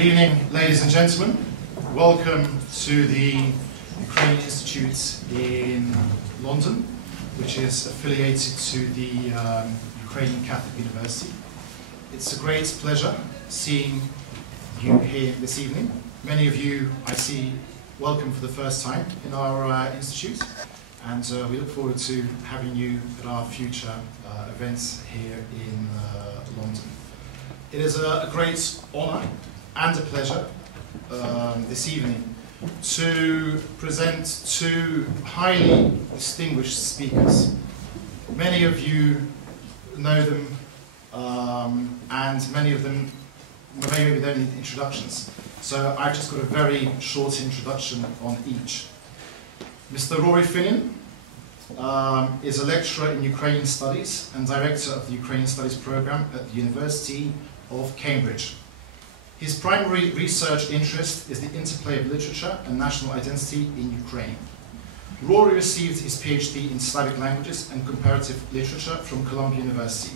Good evening, ladies and gentlemen. Welcome to the Ukrainian Institute in London, which is affiliated to the Ukrainian Catholic University. It's a great pleasure seeing you here this evening. Many of you, I see, welcome for the first time in our institute, and we look forward to having you at our future events here in London. It is a great honour and a pleasure this evening to present two highly distinguished speakers. Many of you know them, and many of them maybe don't need introductions. So I've just got a very short introduction on each. Mr. Rory Finnin is a lecturer in Ukrainian Studies and director of the Ukrainian Studies program at the University of Cambridge. His primary research interest is the interplay of literature and national identity in Ukraine. Rory received his PhD in Slavic languages and comparative literature from Columbia University.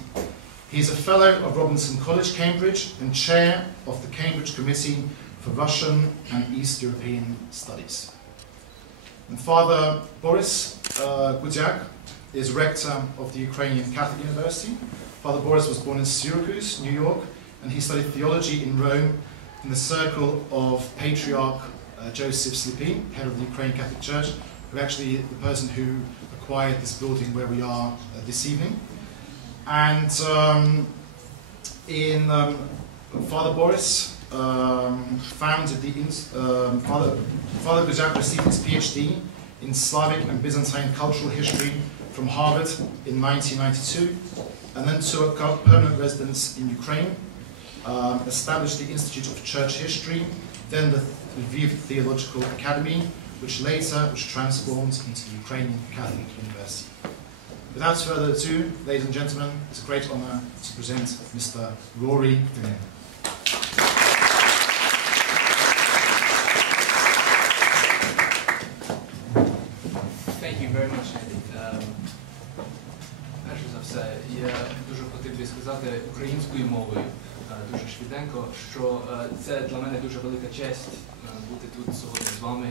He is a fellow of Robinson College, Cambridge, and chair of the Cambridge Committee for Russian and East European Studies. And Father Boris Gudziak is rector of the Ukrainian Catholic University. Father Boris was born in Syracuse, New York, and he studied theology in Rome in the circle of Patriarch Joseph Slipin, head of the Ukrainian Catholic Church, who actually the person who acquired this building where we are this evening. And Father Boris founded the Father Gudziak received his PhD in Slavic and Byzantine cultural history from Harvard in 1992, and then took up permanent residence in Ukraine, established the Institute of Church History, then the Lviv Theological Academy, which transformed into the Ukrainian Catholic University. Without further ado, ladies and gentlemen, it's a great honour to present Mr. Rory Finnin. Thank you very much, Andy. Перш за все, я дуже хотів би сказати українською мовою, дуже швиденько, що це для мене дуже велика честь бути тут сьогодні з вами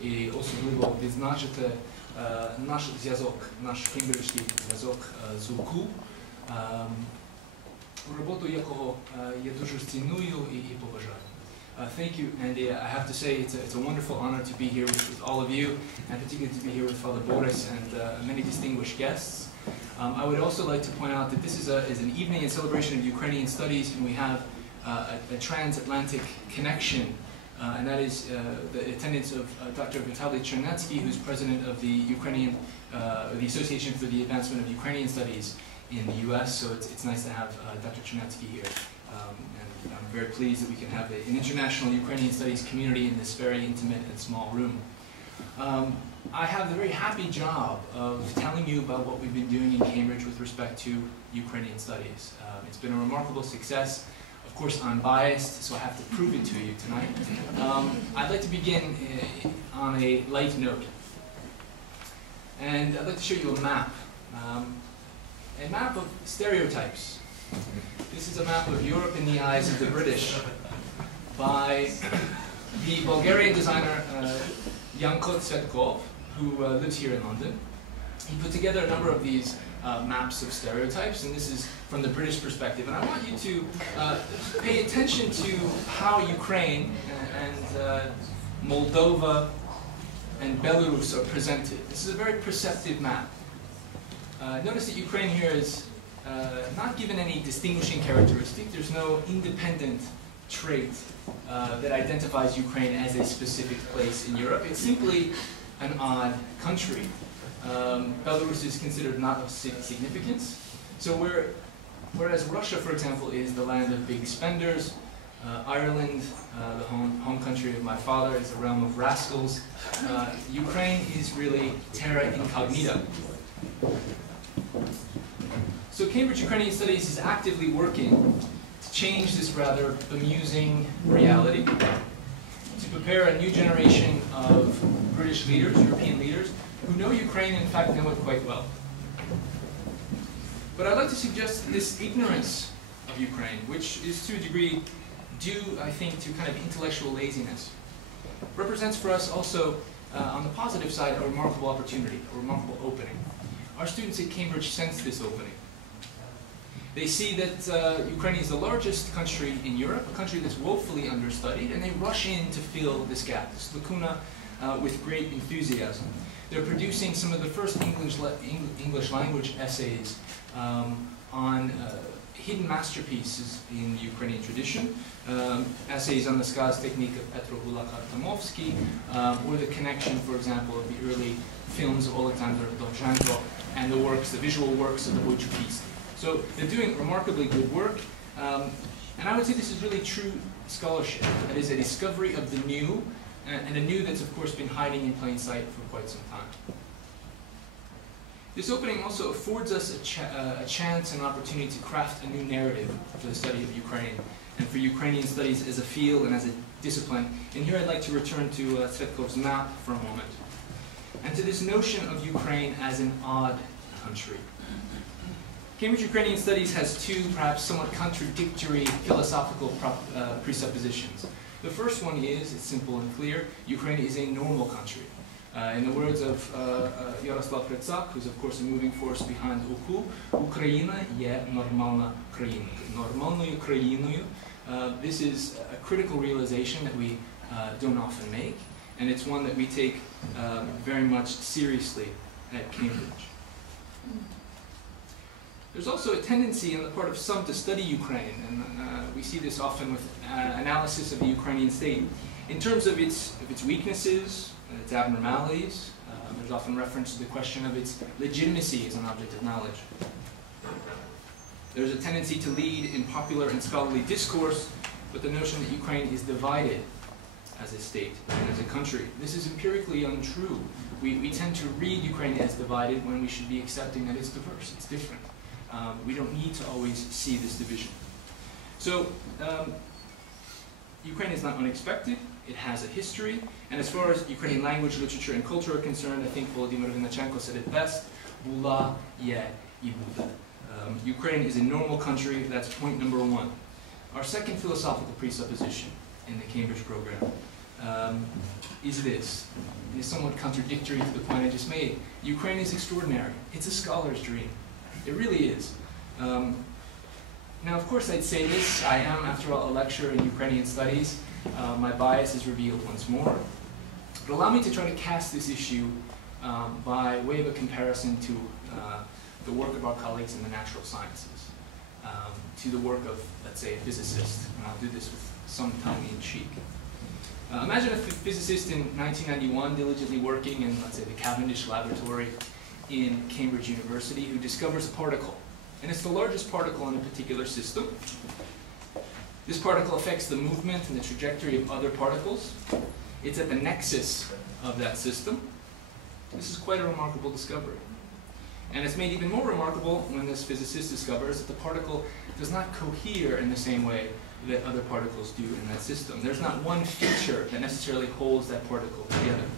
і особливо відзначити наш зв'язок, наш кембриджський зв'язок з УКУ, роботу якого я дуже ціную і поважаю. Thank you, Andy. I have to say it's a wonderful honor to be here with all of you, and particularly to be here with Father Boris and many distinguished guests. I would also like to point out that this is an evening in celebration of Ukrainian studies, and we have a transatlantic connection, and that is the attendance of Dr. Vitaly Chernetsky, who's president of the the Association for the Advancement of Ukrainian Studies in the U.S. So it's nice to have Dr. Chernetsky here. And I'm very pleased that we can have an international Ukrainian studies community in this very intimate and small room. I have the very happy job of telling you about what we've been doing in Cambridge with respect to Ukrainian studies. It's been a remarkable success. Of course, I'm biased, so I have to prove it to you tonight. I'd like to begin on a light note. And I'd like to show you a map of stereotypes. This is a map of Europe in the eyes of the British by the Bulgarian designer Yanko Tsetkov, who lives here in London. He put together a number of these maps of stereotypes, and this is from the British perspective. And I want you to pay attention to how Ukraine and Moldova and Belarus are presented. This is a very perceptive map. Notice that Ukraine here is not given any distinguishing characteristic. There's no independent trait that identifies Ukraine as a specific place in Europe. It's simply an odd country. Belarus is considered not of significance. So whereas Russia, for example, is the land of big spenders, Ireland, the home country of my father, is the realm of rascals, Ukraine is really terra incognita. So Cambridge Ukrainian Studies is actively working to change this rather bemusing reality, to prepare a new generation of British leaders, European leaders, who know Ukraine and in fact know it quite well. But I'd like to suggest that this ignorance of Ukraine, which is to a degree due, I think, to kind of intellectual laziness. Represents for us also, on the positive side, a remarkable opportunity, a remarkable opening. Our students at Cambridge sense this opening. They see that Ukraine is the largest country in Europe, a country that's woefully understudied, and they rush in to fill this gap, this lacuna, with great enthusiasm. They're producing some of the first English language essays on hidden masterpieces in the Ukrainian tradition, essays on the skaz technique of Petro Bulak-Artemovsky, or the connection, for example, of the early films of Alexander Dovzhenko and the visual works of the Boychukisty. So they're doing remarkably good work, and I would say this is really true scholarship. That is a discovery of the new, and a new that's of course been hiding in plain sight for quite some time. This opening also affords us a chance and an opportunity to craft a new narrative for the study of Ukraine, and for Ukrainian studies as a field and as a discipline. And here I'd like to return to Tsvetkov's map for a moment, and to this notion of Ukraine as an odd country. Cambridge Ukrainian Studies has two, perhaps somewhat contradictory philosophical presuppositions. The first one is, it's simple and clear, Ukraine is a normal country. In the words of Yaroslav Retsak, who's of course a moving force behind UKU, Ukraina je normalna kraina. Normalnою країною. This is a critical realization that we don't often make, and it's one that we take very much seriously at Cambridge. There's also a tendency on the part of some to study Ukraine, and we see this often with analysis of the Ukrainian state, in terms of its weaknesses, its abnormalities. There's often reference to the question of its legitimacy as an object of knowledge. There's a tendency to lead in popular and scholarly discourse with the notion that Ukraine is divided as a state and as a country. This is empirically untrue. We tend to read Ukraine as divided when we should be accepting that it's diverse, it's different. We don't need to always see this division. So, Ukraine is not unexpected, it has a history, and as far as Ukrainian language, literature, and culture are concerned, I think Volodymyr Vinnichenko said it best, Bula ye i bude. Ukraine is a normal country, that's point number one. Our second philosophical presupposition in the Cambridge program is this. It is somewhat contradictory to the point I just made. Ukraine is extraordinary. It's a scholar's dream. It really is. Now, of course, I'd say this. I am, after all, a lecturer in Ukrainian studies. My bias is revealed once more. But allow me to try to cast this issue by way of a comparison to the work of our colleagues in the natural sciences, to the work of, let's say, a physicist. And I'll do this with some tongue-in-cheek. Imagine a physicist in 1991 diligently working in, let's say, the Cavendish laboratory in Cambridge University who discovers a particle. And it's the largest particle in a particular system. This particle affects the movement and the trajectory of other particles. It's at the nexus of that system. This is quite a remarkable discovery. And it's made even more remarkable when this physicist discovers that the particle does not cohere in the same way that other particles do in that system. There's not one feature that necessarily holds that particle together.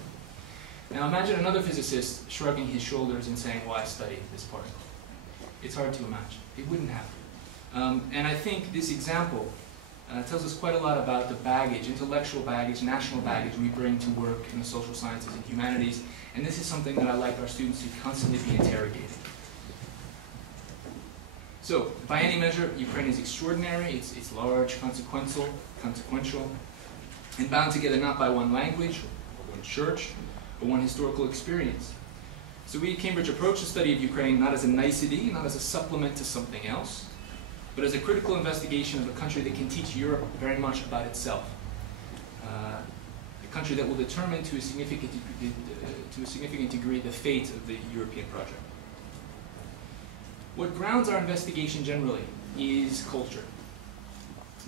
Now imagine another physicist shrugging his shoulders and saying, why study this particle? It's hard to imagine. It wouldn't happen. And I think this example tells us quite a lot about the baggage, intellectual baggage, national baggage we bring to work in the social sciences and humanities. And this is something that I like our students to constantly be interrogating. So, by any measure, Ukraine is extraordinary. It's large, consequential, and bound together not by one language, or one church, or one historical experience. So we at Cambridge approach the study of Ukraine not as a nicety, not as a supplement to something else, but as a critical investigation of a country that can teach Europe very much about itself. A country that will determine to a significant degree the fate of the European project. What grounds our investigation generally is culture.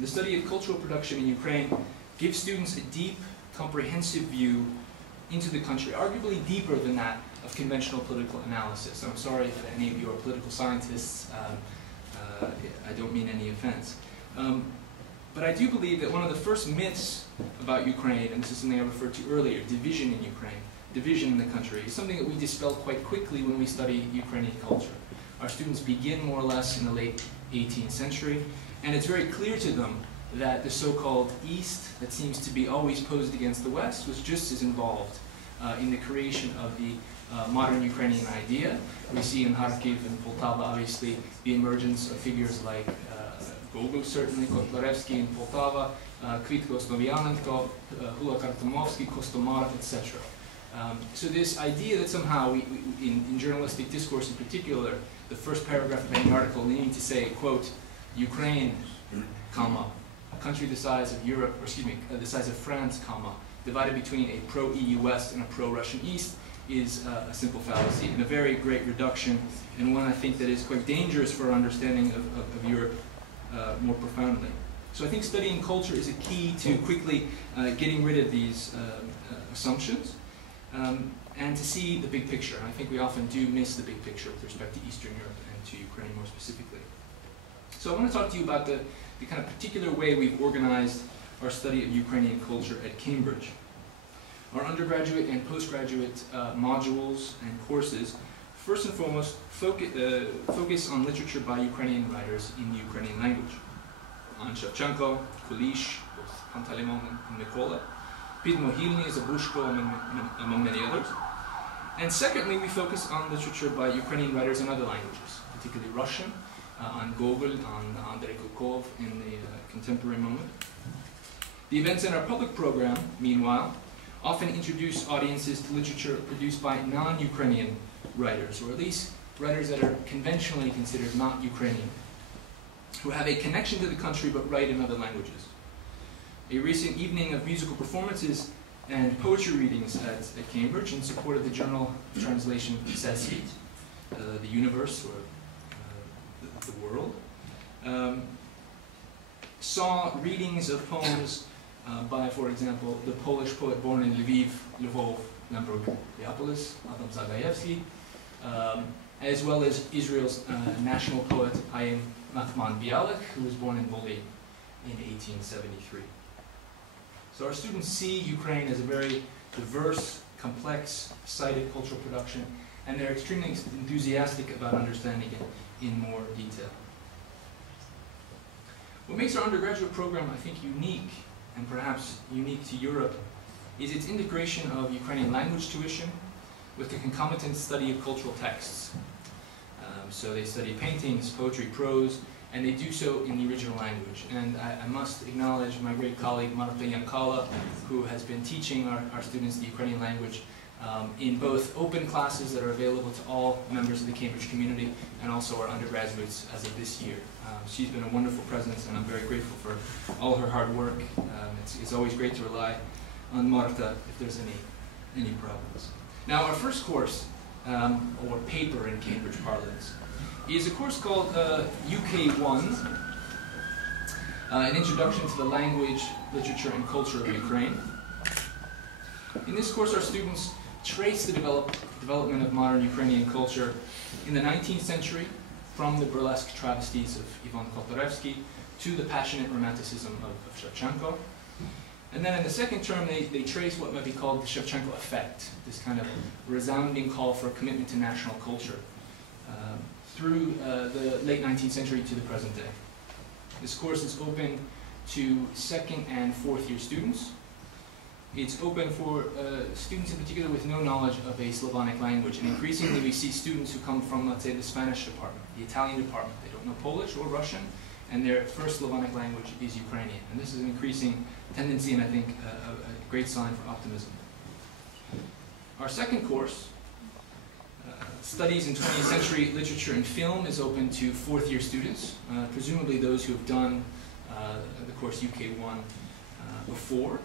The study of cultural production in Ukraine gives students a deep, comprehensive view into the country, arguably deeper than that of conventional political analysis. I'm sorry if any of you are political scientists. I don't mean any offense. But I do believe that one of the first myths about Ukraine, and this is something I referred to earlier, division in Ukraine, division in the country, is something that we dispel quite quickly when we study Ukrainian culture. Our students begin more or less in the late 18th century, and it's very clear to them that the so-called East, that seems to be always posed against the West, was just as involved in the creation of the modern Ukrainian idea. We see in Kharkiv and Poltava, obviously, the emergence of figures like Gogol, certainly, Kotlarevsky in Poltava, Kvitko Slovianenko, Hula Kartomovsky, Kostomar, etc. So this idea that somehow, in journalistic discourse in particular, the first paragraph of any article needing to say, quote, Ukraine, comma, a country the size of Europe, or excuse me, the size of France, comma, divided between a pro-EU West and a pro-Russian East, is a simple fallacy and a very great reduction, and one I think that is quite dangerous for our understanding of Europe more profoundly. So I think studying culture is a key to quickly getting rid of these assumptions and to see the big picture. And I think we often do miss the big picture with respect to Eastern Europe and to Ukraine more specifically. So I want to talk to you about the kind of particular way we've organized our study of Ukrainian culture at Cambridge. Our undergraduate and postgraduate modules and courses, first and foremost, focus on literature by Ukrainian writers in the Ukrainian language. On Shevchenko, Kulish, both Pantalimon and Mikola, Pidmohilny, Zabushko, among many others. And secondly, we focus on literature by Ukrainian writers in other languages, particularly Russian, on Gogol, on Andrei Kukov in the contemporary moment. The events in our public program, meanwhile, often introduce audiences to literature produced by non-Ukrainian writers, or at least writers that are conventionally considered not Ukrainian, who have a connection to the country but write in other languages. A recent evening of musical performances and poetry readings at Cambridge in support of the journal translation Sessit, the universe, or the world, saw readings of poems by, for example, the Polish poet born in Lviv, Lvov, Lemberg, Neapolis, Adam Zagajewski, as well as Israel's national poet Chaim Nachman Bialik, who was born in Volyn in 1873. So our students see Ukraine as a very diverse, complex, cited cultural production, and they're extremely enthusiastic about understanding it in more detail. What makes our undergraduate program, I think, unique, and perhaps unique to Europe, is its integration of Ukrainian language tuition with the concomitant study of cultural texts. So they study paintings, poetry, prose, and they do so in the original language. And I must acknowledge my great colleague Marta Yankala, who has been teaching our students the Ukrainian language in both open classes that are available to all members of the Cambridge community and also our undergraduates as of this year. She's been a wonderful presence, and I'm very grateful for all her hard work. It's always great to rely on Marta if there's any problems. Now, our first course, or paper in Cambridge parlance, is a course called UK 1, an introduction to the language, literature, and culture of Ukraine. In this course, our students trace the development of modern Ukrainian culture in the 19th century, from the burlesque travesties of Ivan Kotlяревsky to the passionate romanticism of Shevchenko. And then in the second term, they trace what might be called the Shevchenko effect, this kind of resounding call for a commitment to national culture through the late 19th century to the present day. This course is open to second and fourth year students. It's open for students in particular with no knowledge of a Slavonic language, and increasingly we see students who come from, let's say, the Spanish department, the Italian department. They don't know Polish or Russian, and their first Slavonic language is Ukrainian. And this is an increasing tendency, and I think a great sign for optimism. Our second course, Studies in 20th Century Literature and Film, is open to fourth year students, presumably those who have done the course UK 1 before.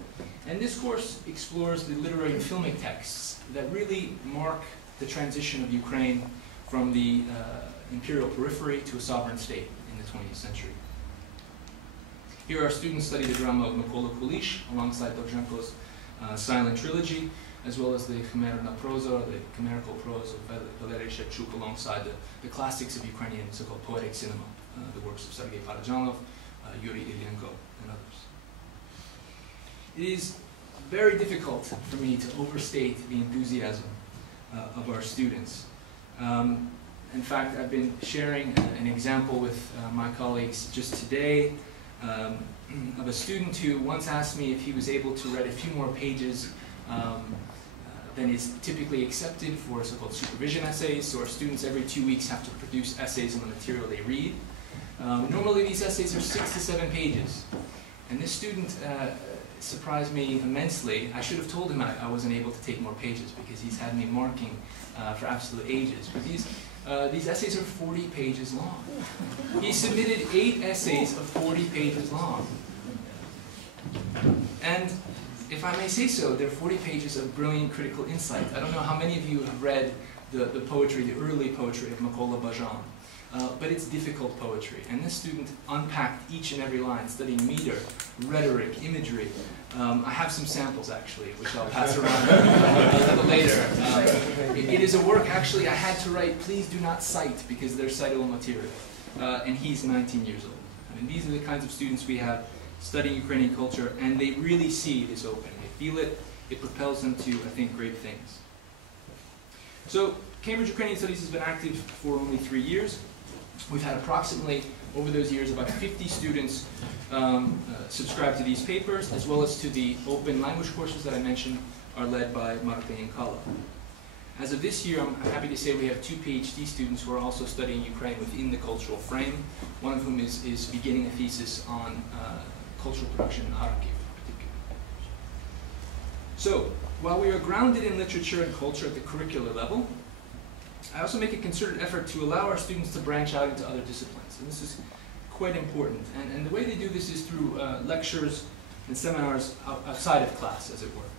And this course explores the literary and filmic texts that really mark the transition of Ukraine from the imperial periphery to a sovereign state in the 20th century. Here our students study the drama of Mykola Kulish alongside Dovzhenko's silent trilogy, as well as the Khmerna prosa, the chimerical prose of Valery Shevchuk, alongside the classics of Ukrainian so-called poetic cinema, the works of Sergei Parajanov, Yuri Ilyenko, and others. It is very difficult for me to overstate the enthusiasm of our students. In fact, I've been sharing an example with my colleagues just today of a student who once asked me if he was able to write a few more pages than is typically accepted for so-called supervision essays. So our students every 2 weeks have to produce essays on the material they read. Normally these essays are 6 to 7 pages. And this student surprised me immensely. I should have told him I wasn't able to take more pages because he's had me marking for absolute ages. But these essays are 40 pages long. He submitted 8 essays of 40 pages long. And if I may say so, they're 40 pages of brilliant critical insight. I don't know how many of you have read the poetry, the early poetry of Makola Bajan. But it's difficult poetry. And this student unpacked each and every line, studying meter, rhetoric, imagery. I have some samples, actually, which I'll pass around a little later. It is a work, actually, I had to write, please do not cite, because they're citable material. And he's 19 years old. I mean, these are the kinds of students we have studying Ukrainian culture, and they really see this open. They feel it. It propels them to, I think, great things. So, Cambridge Ukrainian Studies has been active for only 3 years. We've had approximately, over those years, about 50 students subscribe to these papers, as well as to the open language courses that I mentioned are led by Marta and Kala. As of this year, I'm happy to say we have 2 PhD students who are also studying Ukraine within the cultural frame, one of whom is beginning a thesis on cultural production in Kharkiv in particular. So, while we are grounded in literature and culture at the curricular level, I also make a concerted effort to allow our students to branch out into other disciplines, and this is quite important. And the way they do this is through lectures and seminars outside of class, as it were,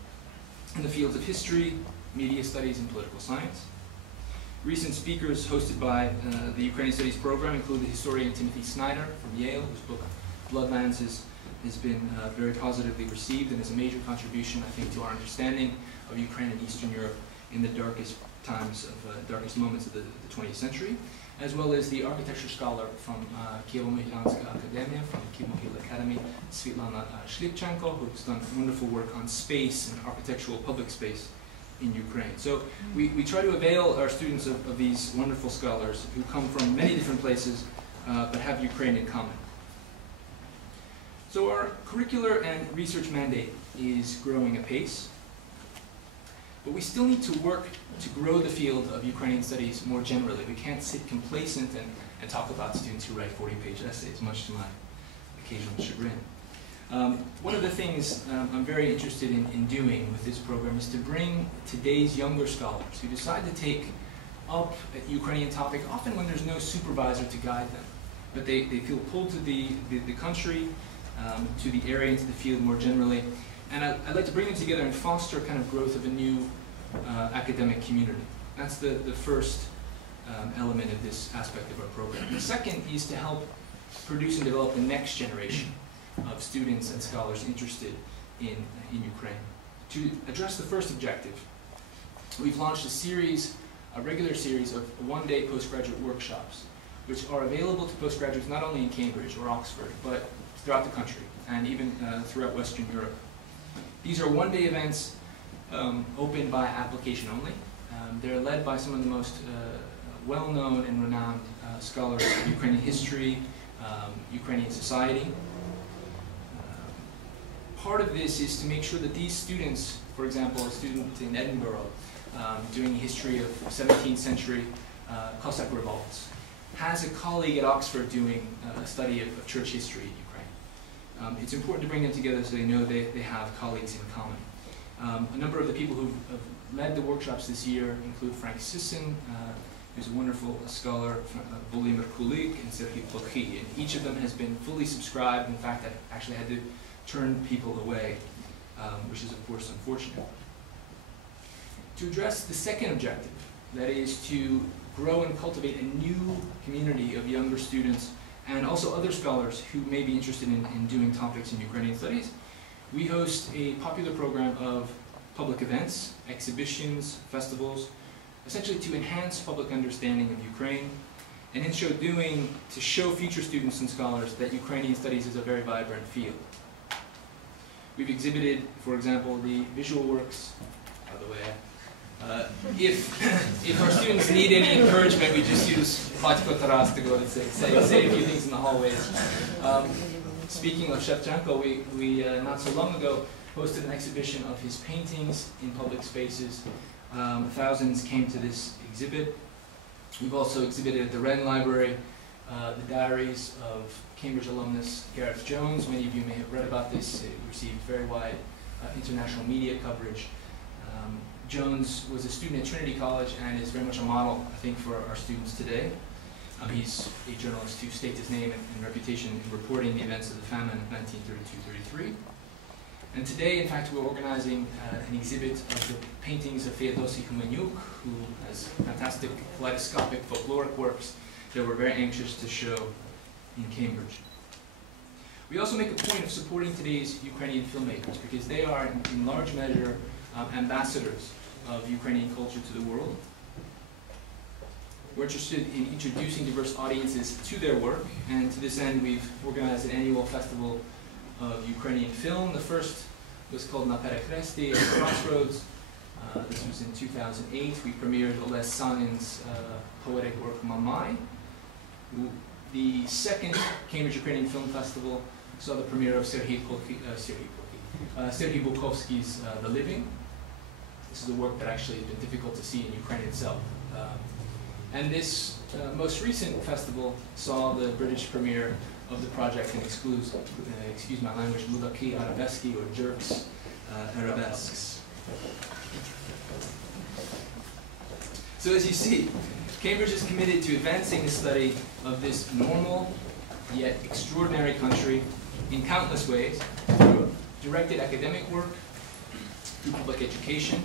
in the fields of history, media studies, and political science. Recent speakers hosted by the Ukrainian Studies program include the historian Timothy Snyder from Yale, whose book Bloodlands has been very positively received and is a major contribution, I think, to our understanding of Ukraine and Eastern Europe in the darkest times of darkest moments of the 20th century, as well as the architecture scholar from Kievo-Mohylanska Academia, from Kiev-Mohyl Academy, Svetlana Shlipchenko, who's done wonderful work on space and architectural public space in Ukraine. So we try to avail our students of these wonderful scholars who come from many different places but have Ukraine in common. So our curricular and research mandate is growing apace. But we still need to work to grow the field of Ukrainian studies more generally. We can't sit complacent and talk about students who write 40-page essays, much to my occasional chagrin. One of the things I'm very interested in doing with this program is to bring today's younger scholars who decide to take up a Ukrainian topic, often when there's no supervisor to guide them. But they feel pulled to the country, to the area, into the field more generally. And I'd like to bring them together and foster kind of growth of a new academic community. That's the first element of this aspect of our program. The second is to help produce and develop the next generation of students and scholars interested in Ukraine. To address the first objective, we've launched a regular series of one-day postgraduate workshops, which are available to postgraduates not only in Cambridge or Oxford, but throughout the country, and even throughout Western Europe. These are one-day events open by application only. They're led by some of the most well-known and renowned scholars of Ukrainian history, Ukrainian society. Part of this is to make sure that these students, for example, a student in Edinburgh doing history of 17th century Cossack revolts, has a colleague at Oxford doing a study of church history in Ukraine. It's important to bring them together so they know they have colleagues in common. A number of the people who have led the workshops this year include Frank Sisson, who's a wonderful scholar, Volodymyr Kulik, and Serhiy Plokhy. And each of them has been fully subscribed. In fact, I've actually had to turn people away, which is, of course, unfortunate. To address the second objective, that is to grow and cultivate a new community of younger students and also other scholars who may be interested in doing topics in Ukrainian studies, we host a popular program of public events, exhibitions, festivals, essentially to enhance public understanding of Ukraine, and in so doing, to show future students and scholars that Ukrainian studies is a very vibrant field. We've exhibited, for example, the visual works, by the way. If our students need any encouragement, we just use Fatiko Taras to go and say a few things in the hallways. Speaking of Shevchenko, we not so long ago hosted an exhibition of his paintings in public spaces. Thousands came to this exhibit. We've also exhibited at the Wren Library the diaries of Cambridge alumnus Gareth Jones. Many of you may have read about this. It received very wide international media coverage. Jones was a student at Trinity College and is very much a model, I think, for our students today. He's a journalist who staked his name and reputation in reporting the events of the famine of 1932-33. And today, in fact, we're organizing an exhibit of the paintings of Feodosi Humaniuk, who has fantastic kaleidoscopic folkloric works that we're very anxious to show in Cambridge. We also make a point of supporting today's Ukrainian filmmakers because they are, in large measure, ambassadors of Ukrainian culture to the world. We're interested in introducing diverse audiences to their work, and to this end we've organized an annual festival of Ukrainian film. The first was called Na Perekresti at the Crossroads. This was in 2008. We premiered Oles Sanin's poetic work Mamai. The second Cambridge Ukrainian Film Festival saw the premiere of Serhii Bukovsky's The Living. This is a work that actually has been difficult to see in Ukraine itself. And this most recent festival saw the British premiere of the project and excuse my language, Mudaki Arabeski, or Jerks Arabesques. So as you see, Cambridge is committed to advancing the study of this normal yet extraordinary country in countless ways, through directed academic work, through public education.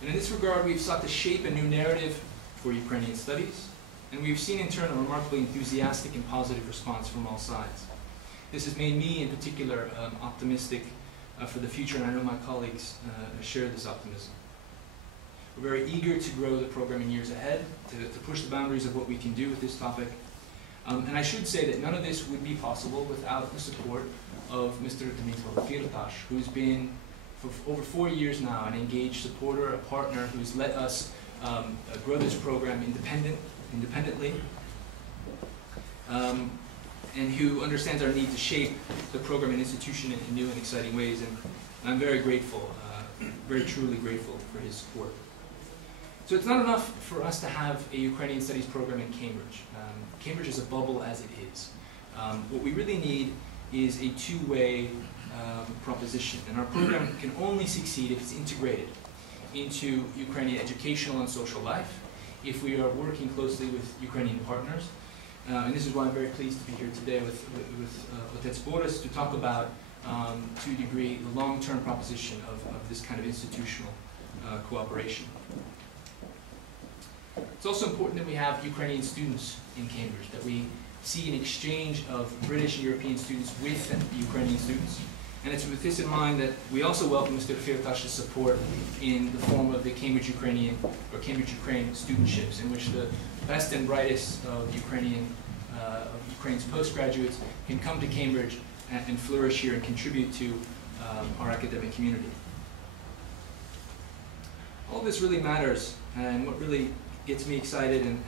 And in this regard, we've sought to shape a new narrative for Ukrainian studies, and we've seen in turn a remarkably enthusiastic and positive response from all sides. This has made me in particular optimistic for the future, and I know my colleagues share this optimism. We're very eager to grow the program in years ahead, to push the boundaries of what we can do with this topic. And I should say that none of this would be possible without the support of Mr. Dmytro Firtash, who's been for over 4 years now an engaged supporter, a partner who's let us grow this program independently, and who understands our need to shape the program and institution in new and exciting ways. And I'm very grateful, very truly grateful for his support. So it's not enough for us to have a Ukrainian studies program in Cambridge. Cambridge is a bubble as it is. What we really need is a two-way proposition, and our program can only succeed if it's integrated into Ukrainian educational and social life, if we are working closely with Ukrainian partners. And this is why I'm very pleased to be here today with Otec Boris to talk about, to a degree, the long-term proposition of this kind of institutional cooperation. It's also important that we have Ukrainian students in Cambridge, that we see an exchange of British and European students with Ukrainian students. And it's with this in mind that we also welcome Mr. Firtash's support in the form of the Cambridge Ukrainian, or Cambridge Ukraine studentships, in which the best and brightest of Ukraine's postgraduates can come to Cambridge and flourish here and contribute to our academic community. All this really matters, and what really gets me excited and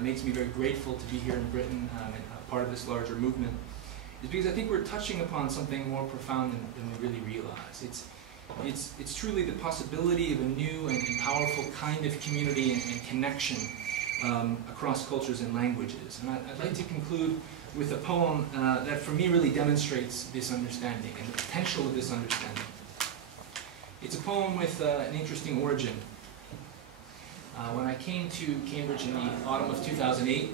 makes me very grateful to be here in Britain and part of this larger movement is because I think we're touching upon something more profound than we really realize. It's truly the possibility of a new and powerful kind of community and connection across cultures and languages. And I'd like to conclude with a poem that for me really demonstrates this understanding and the potential of this understanding. It's a poem with an interesting origin. When I came to Cambridge in the autumn of 2008,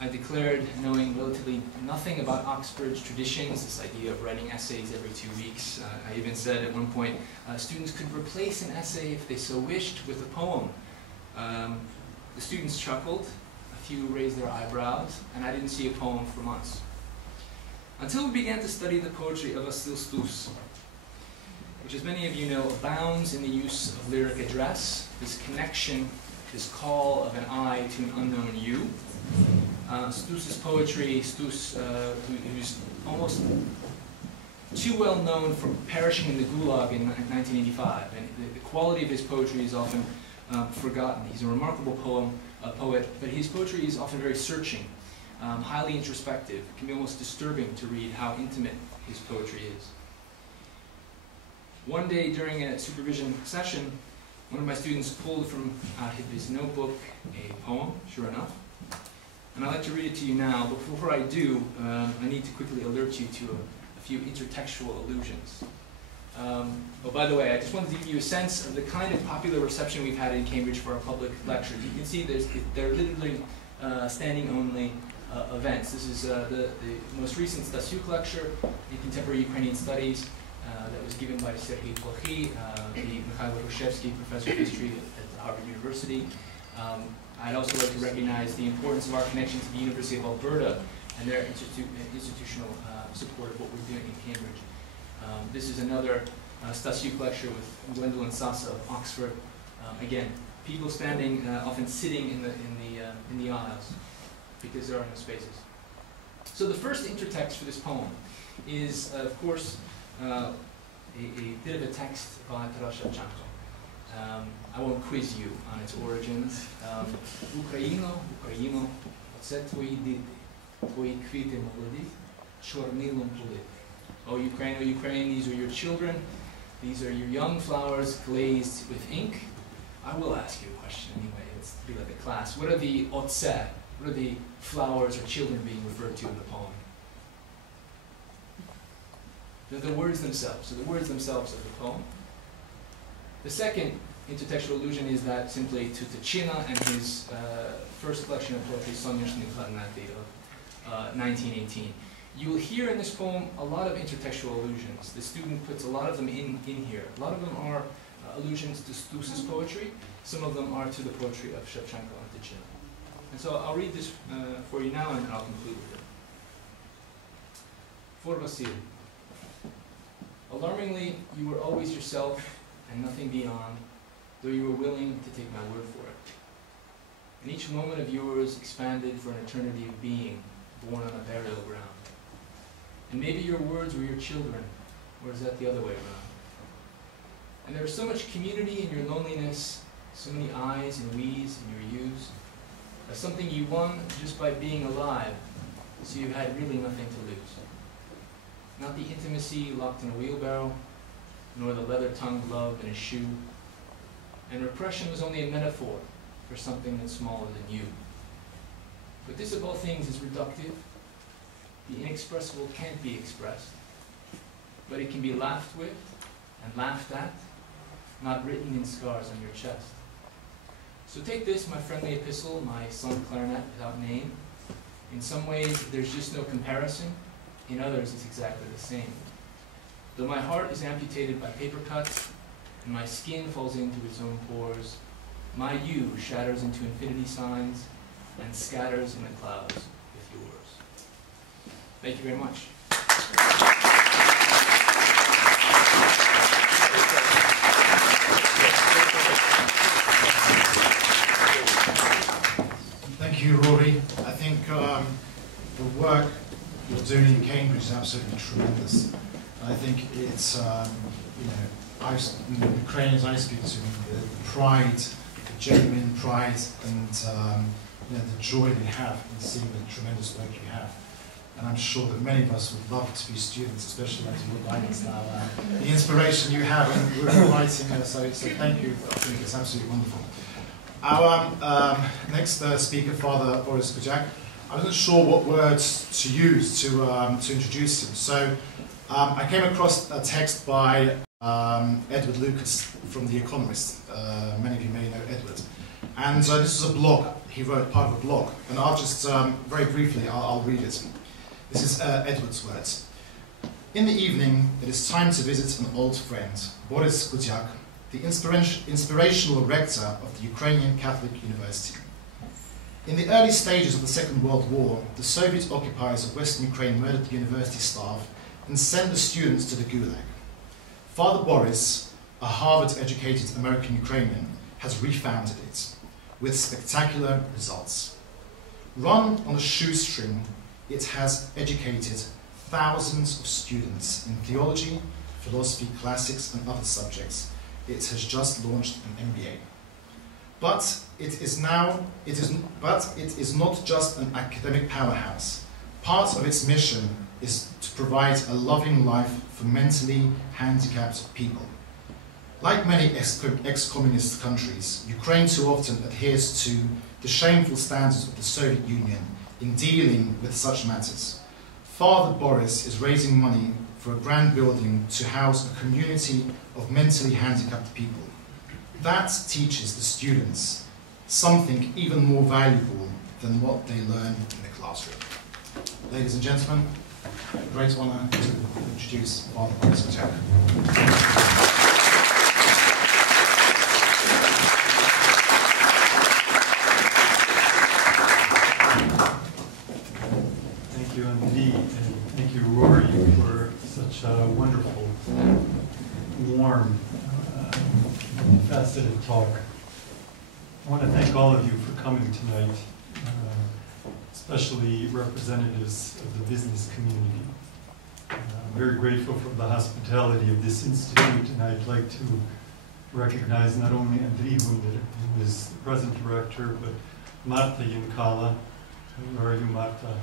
I declared knowing relatively nothing about Oxford's traditions, this idea of writing essays every 2 weeks. I even said at one point, students could replace an essay if they so wished with a poem. The students chuckled, a few raised their eyebrows, and I didn't see a poem for months. Until we began to study the poetry of Vasil Stus, which, as many of you know, abounds in the use of lyric address, this connection, this call of an I to an unknown you. Stus's poetry, Stus, who's almost too well known for perishing in the Gulag in 1985, and the quality of his poetry is often forgotten. He's a remarkable poet, but his poetry is often very searching. highly introspective. It can be almost disturbing to read how intimate his poetry is. One day during a supervision session, one of my students pulled from out of his notebook a poem, sure enough. And I'd like to read it to you now, but before I do, I need to quickly alert you to a few intertextual allusions. Oh, by the way, I just wanted to give you a sense of the kind of popular reception we've had in Cambridge for our public lectures. You can see they're literally standing-only events. This is the most recent Stasiuk lecture in contemporary Ukrainian studies that was given by Serhiy Plokhy, the Mikhail Hrushevsky Professor of History at Harvard University. I'd also like to recognize the importance of our connection to the University of Alberta and their institutional support of what we're doing in Cambridge. This is another Stasiuk lecture with Gwendolyn Sasa of Oxford. Again, people standing, often sitting in the aisles because there are no spaces. So the first intertext for this poem is, of course, a bit of a text by Taras Shevchenko. I won't quiz you on its origins. Україно, Україно, оце твої діти, твої квіти молоді, чорнилом политі. Oh Ukraine, these are your children, these are your young flowers glazed with ink. I will ask you a question anyway, it's to be like a class. What are the otse? What are the flowers or children being referred to in the poem? They're the words themselves, so the words themselves of the poem. The second intertextual allusion is that simply to Ticina and his first collection of poetry, Sonyashny Kladnati of 1918. You will hear in this poem a lot of intertextual allusions. The student puts a lot of them in here. A lot of them are allusions to Stus's poetry. Some of them are to the poetry of Shevchenko and Ticina. And so I'll read this for you now and I'll conclude with it. For Vasil. Alarmingly, you were always yourself and nothing beyond, though you were willing to take my word for it. And each moment of yours expanded for an eternity of being, born on a burial ground. And maybe your words were your children, or is that the other way around? And there was so much community in your loneliness, so many I's and we's in your you's, as something you won just by being alive, so you had really nothing to lose. Not the intimacy locked in a wheelbarrow, nor the leather-tongued love in a shoe. And repression was only a metaphor for something that's smaller than you. But this of all things is reductive. The inexpressible can't be expressed, but it can be laughed with and laughed at, not written in scars on your chest. So take this, my friendly epistle, my son clarinet without name. In some ways, there's just no comparison. In others, it's exactly the same. Though my heart is amputated by paper cuts, and my skin falls into its own pores, my you shatters into infinity signs and scatters in the clouds with yours. Thank you very much. Thank you, Rory. I think the work you're doing in Cambridge is absolutely tremendous. I think it's, the Ukrainians I speak to, the pride, the genuine pride, and the joy they have in seeing the tremendous work you have. And I'm sure that many of us would love to be students, especially as your guidance now. The inspiration you have in writing, so thank you. I think it's absolutely wonderful. Our next speaker, Father Boris Gudziak, I wasn't sure what words to use to introduce him. So I came across a text by Edward Lucas from The Economist. Many of you may know Edward. And this is a blog. He wrote part of a blog. And I'll just, very briefly, I'll read it. This is Edward's words. In the evening, it is time to visit an old friend, Boris Gudziak, the inspirational rector of the Ukrainian Catholic University. In the early stages of the Second World War, the Soviet occupiers of Western Ukraine murdered the university staff and sent the students to the Gulag. Father Boris, a Harvard-educated American Ukrainian, has refounded it, with spectacular results. Run on a shoestring, it has educated thousands of students in theology, philosophy, classics, and other subjects. It has just launched an MBA. But it is not just an academic powerhouse. Part of its mission is to provide a loving life for mentally handicapped people. Like many ex-communist countries, Ukraine too often adheres to the shameful standards of the Soviet Union in dealing with such matters. Father Boris is raising money for a grand building to house a community of mentally handicapped people. That teaches the students something even more valuable than what they learn in the classroom. Ladies and gentlemen, great honour to introduce Father Boris Gudziak. Thank you, Andy, and thank you, Rory, for such a wonderful, warm, faceted talk. I want to thank all of you for coming tonight, especially representatives of the business community. I'm very grateful for the hospitality of this institute, and I'd like to recognize not only Andriy, who is the present director, but Marta Yankala. Where are you, Marta?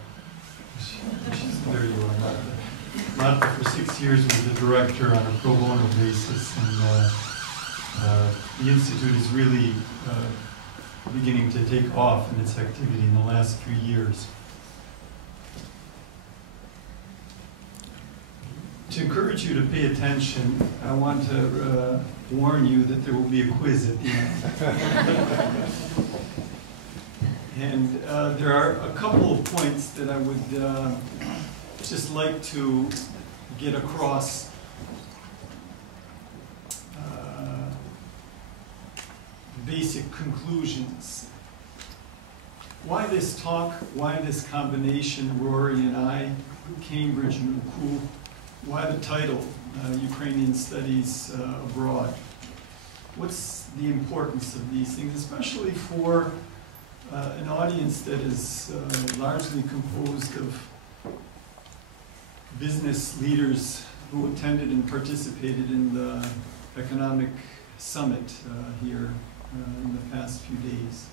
There you are, Marta. Marta, for 6 years, was the director on a pro bono basis, and the Institute is really beginning to take off in its activity in the last 3 years. To encourage you to pay attention, I want to warn you that there will be a quiz at the end. And there are a couple of points that I would just like to get across. Basic conclusions. Why this talk? Why this combination, Rory and I, Cambridge and UKU? Why the title, Ukrainian Studies Abroad? What's the importance of these things, especially for an audience that is largely composed of business leaders who attended and participated in the economic summit here in the past few days?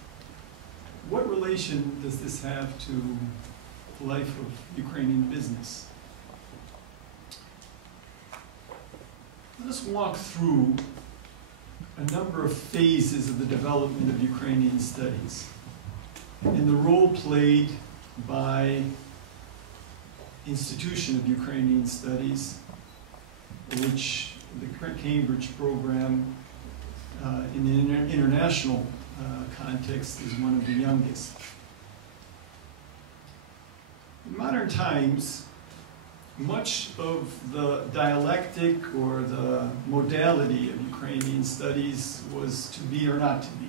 What relation does this have to the life of Ukrainian business? Let us walk through a number of phases of the development of Ukrainian studies and the role played by Institution of Ukrainian Studies, which the Cambridge program in the international context is one of the youngest. In modern times, much of the dialectic or the modality of Ukrainian studies was to be or not to be.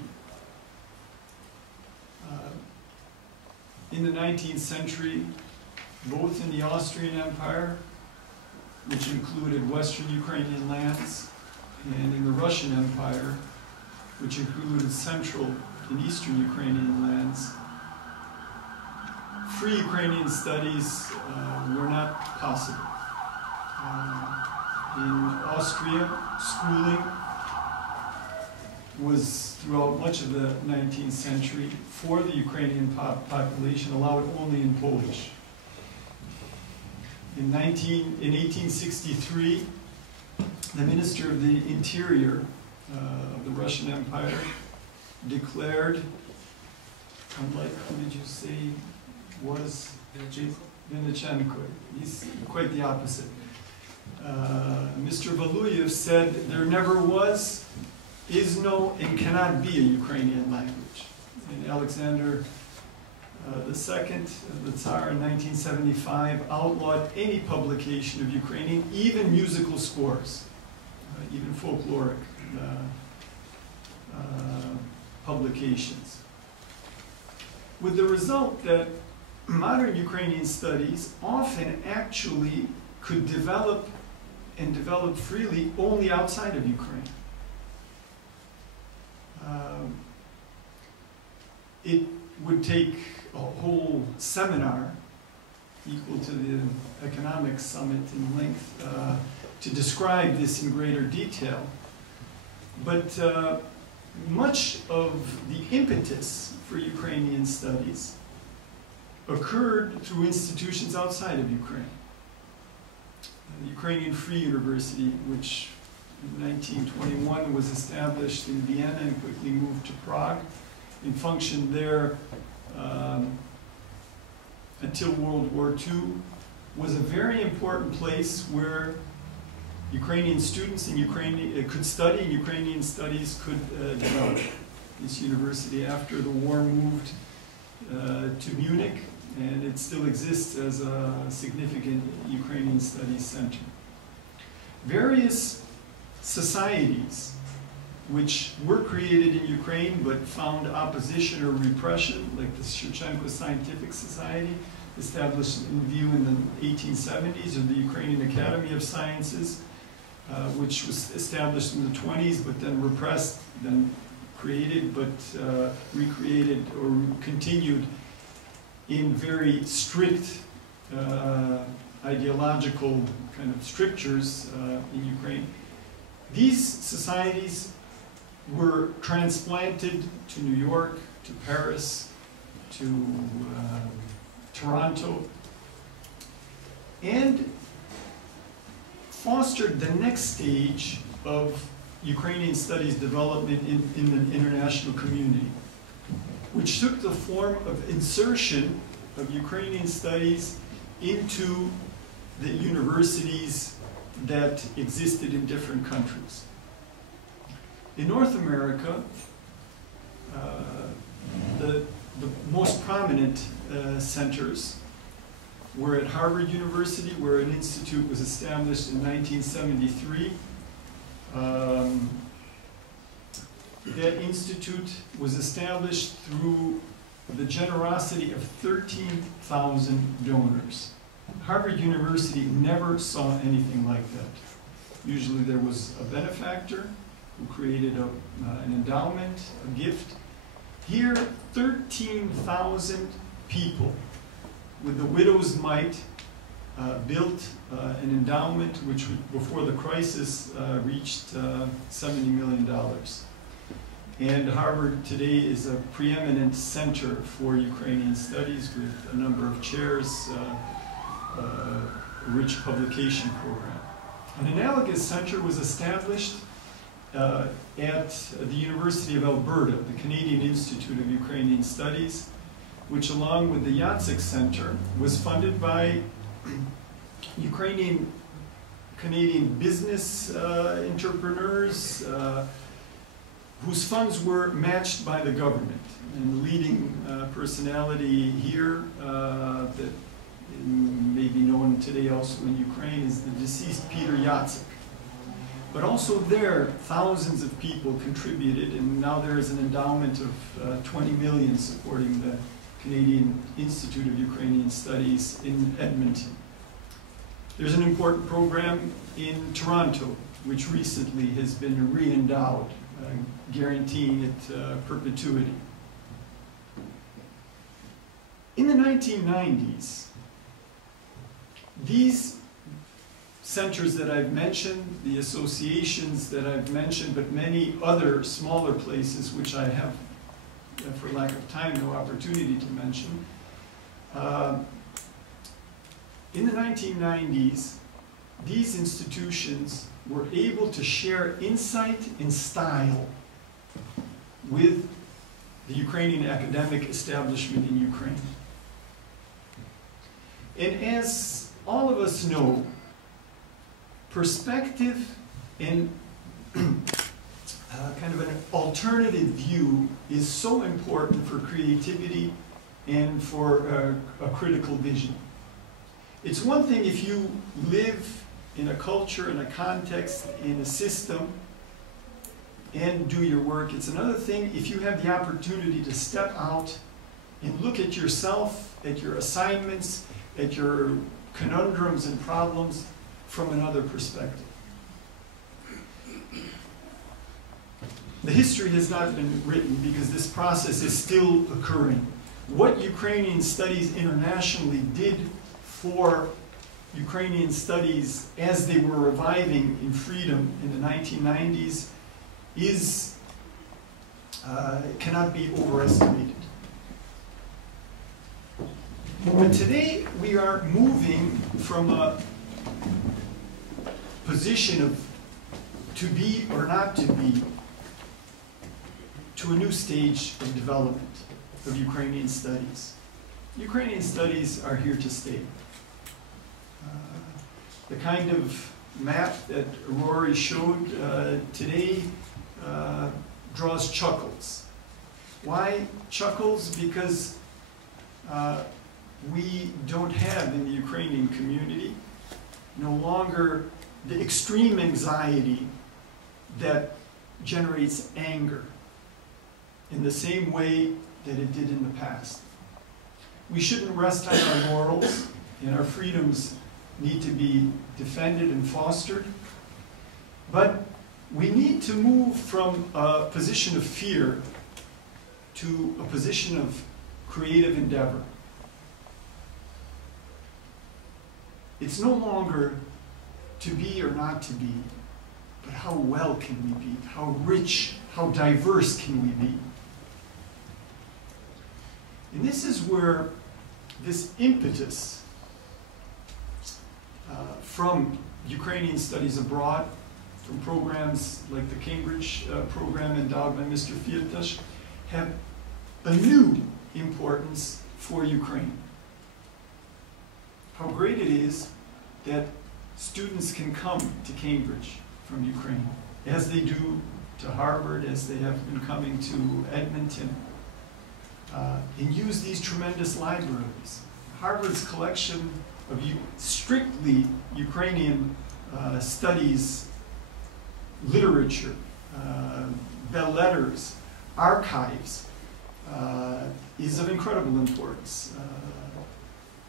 In the 19th century, both in the Austrian Empire, which included Western Ukrainian lands, and in the Russian Empire, which included Central and Eastern Ukrainian lands, free Ukrainian studies were not possible. In Austria, schooling was, throughout much of the 19th century, for the Ukrainian population, allowed only in Polish. In 1863, the Minister of the Interior of the Russian Empire declared, unlike, who did you say was? Vinnichenko. He's quite the opposite. Mr. Valuyev said there never was, is no, and cannot be a Ukrainian language. And Alexander II, the Tsar, in 1975, outlawed any publication of Ukrainian, even musical scores, even folkloric publications. With the result that modern Ukrainian studies often actually could develop and develop freely only outside of Ukraine. It would take a whole seminar equal to the economic summit in length to describe this in greater detail. But much of the impetus for Ukrainian studies occurred through institutions outside of Ukraine. The Ukrainian Free University, which in 1921 was established in Vienna and quickly moved to Prague, and functioned there until World War II, was a very important place where Ukrainian students in Ukrainian could study, and Ukrainian studies could develop. This university, after the war, moved to Munich, and it still exists as a significant Ukrainian studies center. Various societies which were created in Ukraine but found opposition or repression, like the Shevchenko Scientific Society, established in view in the 1870s, or the Ukrainian Academy of Sciences, which was established in the 20s but then repressed, then created but recreated or continued in very strict ideological kind of strictures in Ukraine. These societies were transplanted to New York, to Paris, to Toronto, and fostered the next stage of Ukrainian studies development in the international community, which took the form of insertion of Ukrainian studies into the universities that existed in different countries. In North America, the most prominent centers were at Harvard University, where an institute was established in 1973. That institute was established through the generosity of 13,000 donors. Harvard University never saw anything like that. Usually there was a benefactor who created an endowment, a gift. Here, 13,000 people with the widow's mite built an endowment which, before the crisis, reached $70 million. And Harvard today is a preeminent center for Ukrainian studies with a number of chairs, a rich publication program. An analogous center was established at the University of Alberta, the Canadian Institute of Ukrainian Studies, which, along with the Gudziak Center, was funded by Canadian business entrepreneurs whose funds were matched by the government. And the leading personality here that may be known today also in Ukraine is the deceased Peter Gudziak. But also there, thousands of people contributed, and now there is an endowment of 20 million supporting the Canadian Institute of Ukrainian Studies in Edmonton. There's an important program in Toronto, which recently has been re-endowed, guaranteeing it perpetuity. In the 1990s, these centers that I've mentioned, the associations that I've mentioned, but many other smaller places which I have, for lack of time, no opportunity to mention. In the 1990s, these institutions were able to share insight and style with the Ukrainian academic establishment in Ukraine. And as all of us know, perspective and kind of an alternative view is so important for creativity and for a critical vision. It's one thing if you live in a culture, in a context, in a system, and do your work. It's another thing if you have the opportunity to step out and look at yourself, at your assignments, at your conundrums and problems from another perspective. The history has not been written because this process is still occurring. What Ukrainian Studies internationally did for Ukrainian studies as they were reviving in freedom in the 1990s is cannot be overestimated. But today we are moving from a position of to be or not to be to a new stage of development of Ukrainian studies. Ukrainian studies are here to stay. The kind of map that Rory showed today draws chuckles. Why chuckles? Because we don't have in the Ukrainian community no longer the extreme anxiety that generates anger in the same way that it did in the past. We shouldn't rest on our laurels, and our freedoms need to be defended and fostered. But we need to move from a position of fear to a position of creative endeavor. It's no longer to be or not to be, but how well can we be? How rich, how diverse can we be? And this is where this impetus from Ukrainian studies abroad, from programs like the Cambridge program endowed by Mr. Firtash, have a new importance for Ukraine. How great it is that students can come to Cambridge from Ukraine, as they do to Harvard, as they have been coming to Edmonton, and use these tremendous libraries. Harvard's collection of strictly Ukrainian studies, literature, belles letters, archives, is of incredible importance.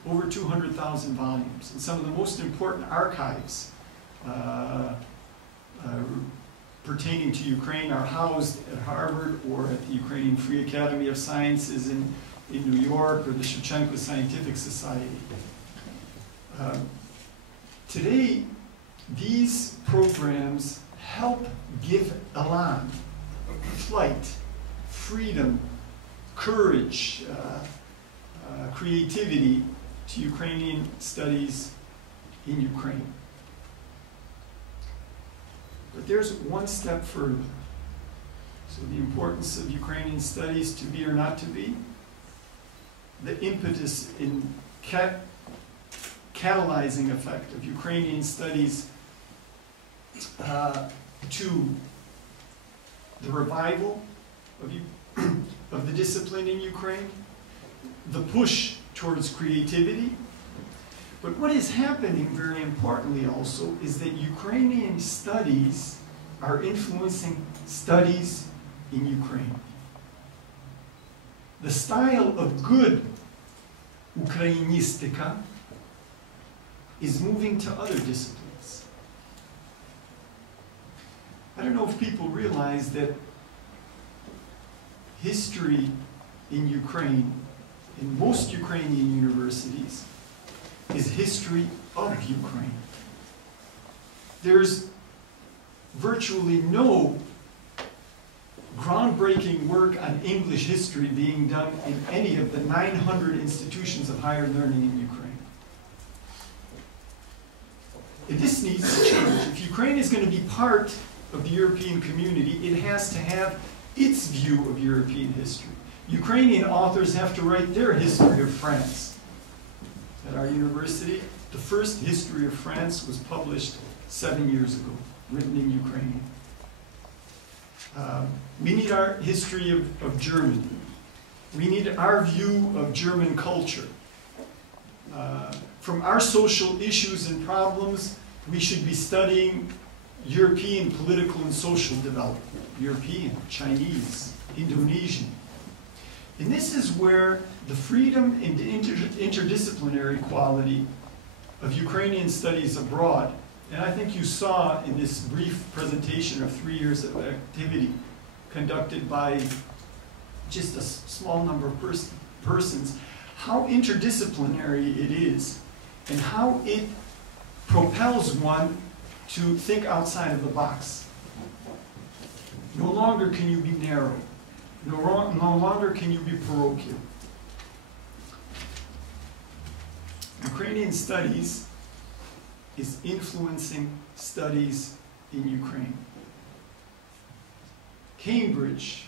Over 200,000 volumes. And some of the most important archives pertaining to Ukraine are housed at Harvard or at the Ukrainian Free Academy of Sciences in New York or the Shevchenko Scientific Society. Today, these programs help give elan, flight, freedom, courage, creativity to Ukrainian studies in Ukraine. But there's one step further. So the importance of Ukrainian studies, to be or not to be, the impetus in catalyzing effect of Ukrainian studies to the revival of the discipline in Ukraine, the push towards creativity. But what is happening, very importantly also, is that Ukrainian studies are influencing studies in Ukraine. The style of good Ukrainistika is moving to other disciplines. I don't know if people realize that history in Ukraine, in most Ukrainian universities, is history of Ukraine. There's virtually no groundbreaking work on English history being done in any of the 900 institutions of higher learning in Ukraine. And this needs to change. If Ukraine is going to be part of the European community, it has to have its view of European history. Ukrainian authors have to write their history of France. At our university, the first history of France was published 7 years ago, written in Ukrainian. We need our history of Germany. We need our view of German culture. From our social issues and problems, we should be studying European political and social development. European, Chinese, Indonesian. And this is where the freedom and interdisciplinary quality of Ukrainian studies abroad, and I think you saw in this brief presentation of 3 years of activity conducted by just a small number of persons, how interdisciplinary it is and how it propels one to think outside of the box. No longer can you be narrow. No longer can you be parochial. Ukrainian studies is influencing studies in Ukraine. Cambridge,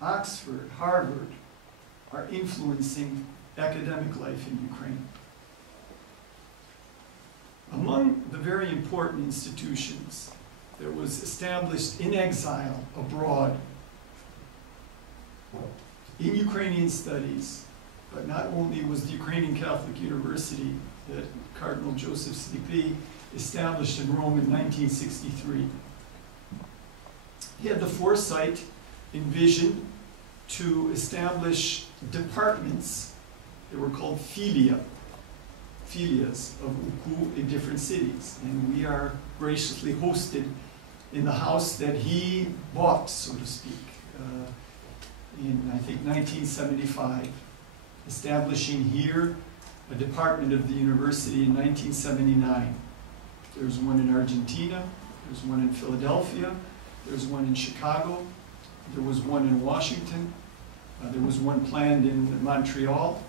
Oxford, Harvard are influencing academic life in Ukraine. Among the very important institutions that was established in exile abroad in Ukrainian studies, but not only was the Ukrainian Catholic University that Cardinal Joseph Slipi established in Rome in 1963. He had the foresight and vision to establish departments that were called filias of UKU in different cities. And we are graciously hosted in the house that he bought, so to speak, in, I think, 1975, establishing here a department of the university in 1979. There's one in Argentina, there's one in Philadelphia, there's one in Chicago, there was one in Washington, there was one planned in Montreal.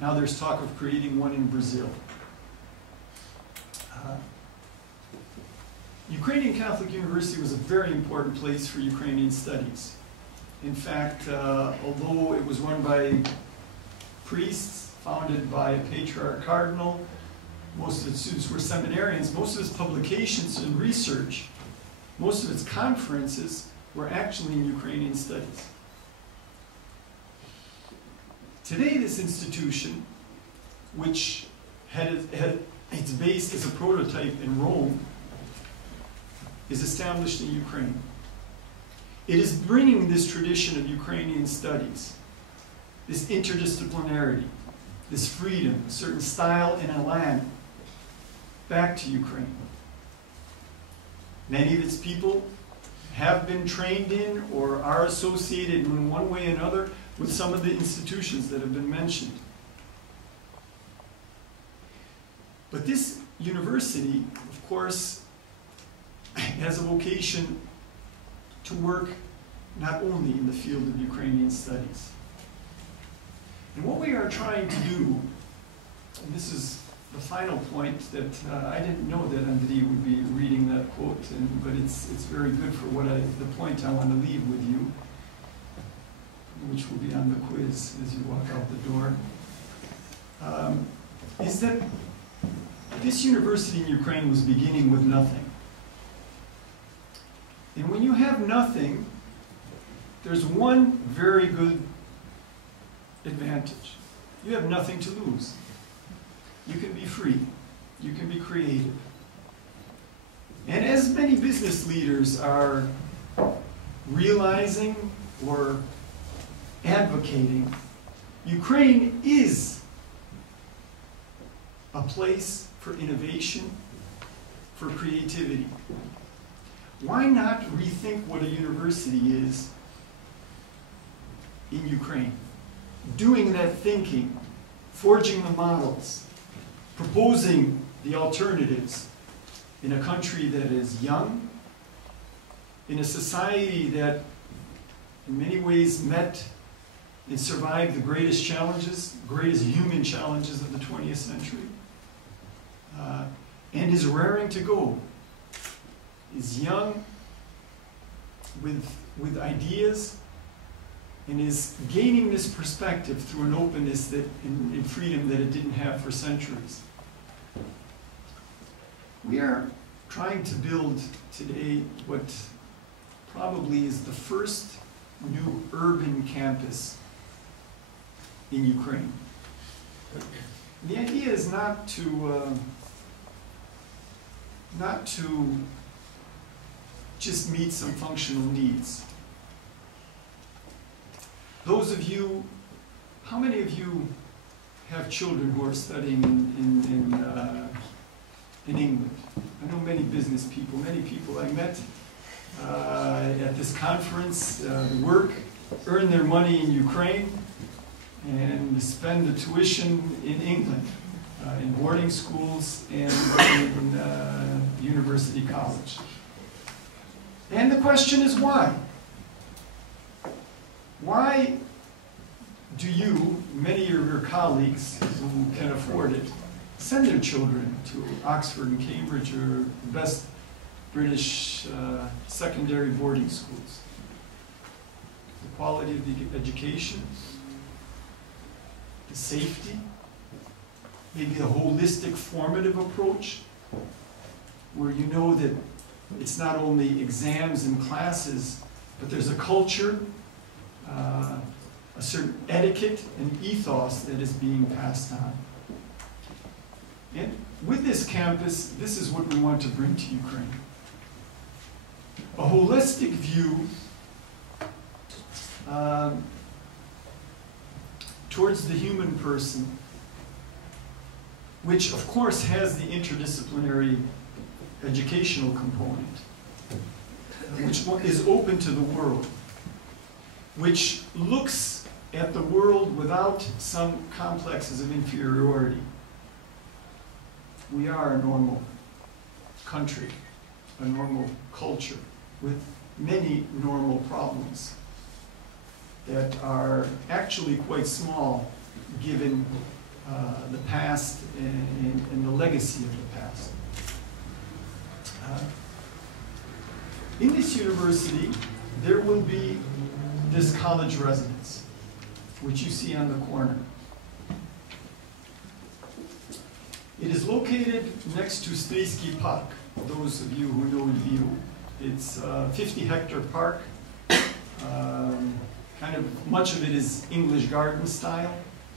Now there's talk of creating one in Brazil. Ukrainian Catholic University was a very important place for Ukrainian studies. In fact, although it was run by priests, founded by a patriarch cardinal, most of its students were seminarians, most of its publications and research, most of its conferences were actually in Ukrainian studies. Today, this institution, which had its base as a prototype in Rome, is established in Ukraine. It is bringing this tradition of Ukrainian studies, this interdisciplinarity, this freedom, a certain style and elan, back to Ukraine. Many of its people have been trained in or are associated in one way or another with some of the institutions that have been mentioned. But this university, of course, has a vocation to work not only in the field of Ukrainian studies. And what we are trying to do, and this is the final point that I didn't know that Andriy would be reading that quote, but it's very good for the point I want to leave with you, which will be on the quiz as you walk out the door, is that this university in Ukraine was beginning with nothing. And when you have nothing, there's one very good advantage. You have nothing to lose. You can be free. You can be creative. And as many business leaders are realizing or advocating, Ukraine is a place for innovation, for creativity. Why not rethink what a university is in Ukraine? Doing that thinking, forging the models, proposing the alternatives in a country that is young, in a society that in many ways met and survived the greatest challenges, greatest human challenges of the 20th century, and is raring to go, is young with ideas, and is gaining this perspective through an openness that, and freedom that it didn't have for centuries. We are trying to build today what probably is the first new urban campus in Ukraine. The idea is not to just meet some functional needs. Those of you, how many of you have children who are studying in England? I know many business people, many people I met at this conference, work, earn their money in Ukraine, and spend the tuition in England, in boarding schools and in university college. And the question is why? Why do you, many of your colleagues who can afford it, send their children to Oxford and Cambridge or the best British secondary boarding schools? The quality of the education, the safety, maybe a holistic formative approach where you know that it's not only exams and classes, but there's a culture, a certain etiquette and ethos that is being passed on. And with this campus, this is what we want to bring to Ukraine. A holistic view towards the human person, which of course has the interdisciplinary educational component, which is open to the world, which looks at the world without some complexes of inferiority. We are a normal country, a normal culture, with many normal problems that are actually quite small given the past and the legacy of the past. In this university, there will be this college residence, which you see on the corner. It is located next to Strisky Park, those of you who know Lviv. It's a 50-hectare park. Kind of much of it is English garden style.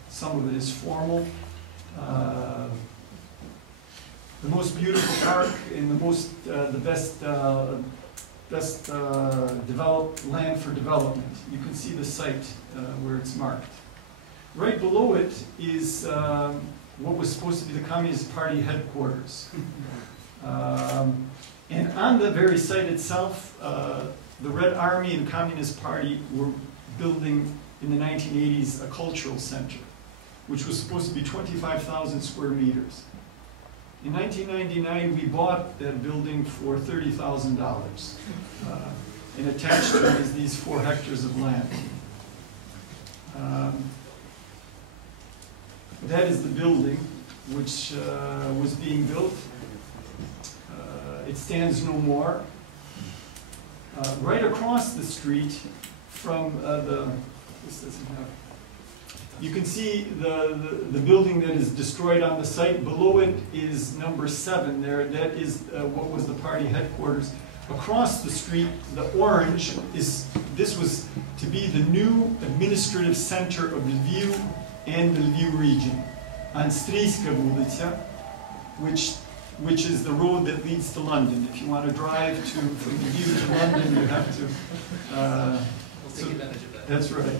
Some of it is formal. The most beautiful park and the best developed land for development. You can see the site where it's marked. Right below it is what was supposed to be the Communist Party headquarters. And on the very site itself, the Red Army and Communist Party were building in the 1980s a cultural center, which was supposed to be 25,000 square meters. In 1999, we bought that building for $30,000. And attached to it is these 4 hectares of land. That is the building which was being built. It stands no more. Right across the street from this doesn't have. You can see the building that is destroyed on the site. Below it is number 7 there. That is what was the party headquarters. Across the street, the orange this was to be the new administrative center of Lviv and the Lviv region. On Stryjska Ulica, which is the road that leads to London. If you want to drive from Lviv to London, you have to. We'll take advantage of that. That's right.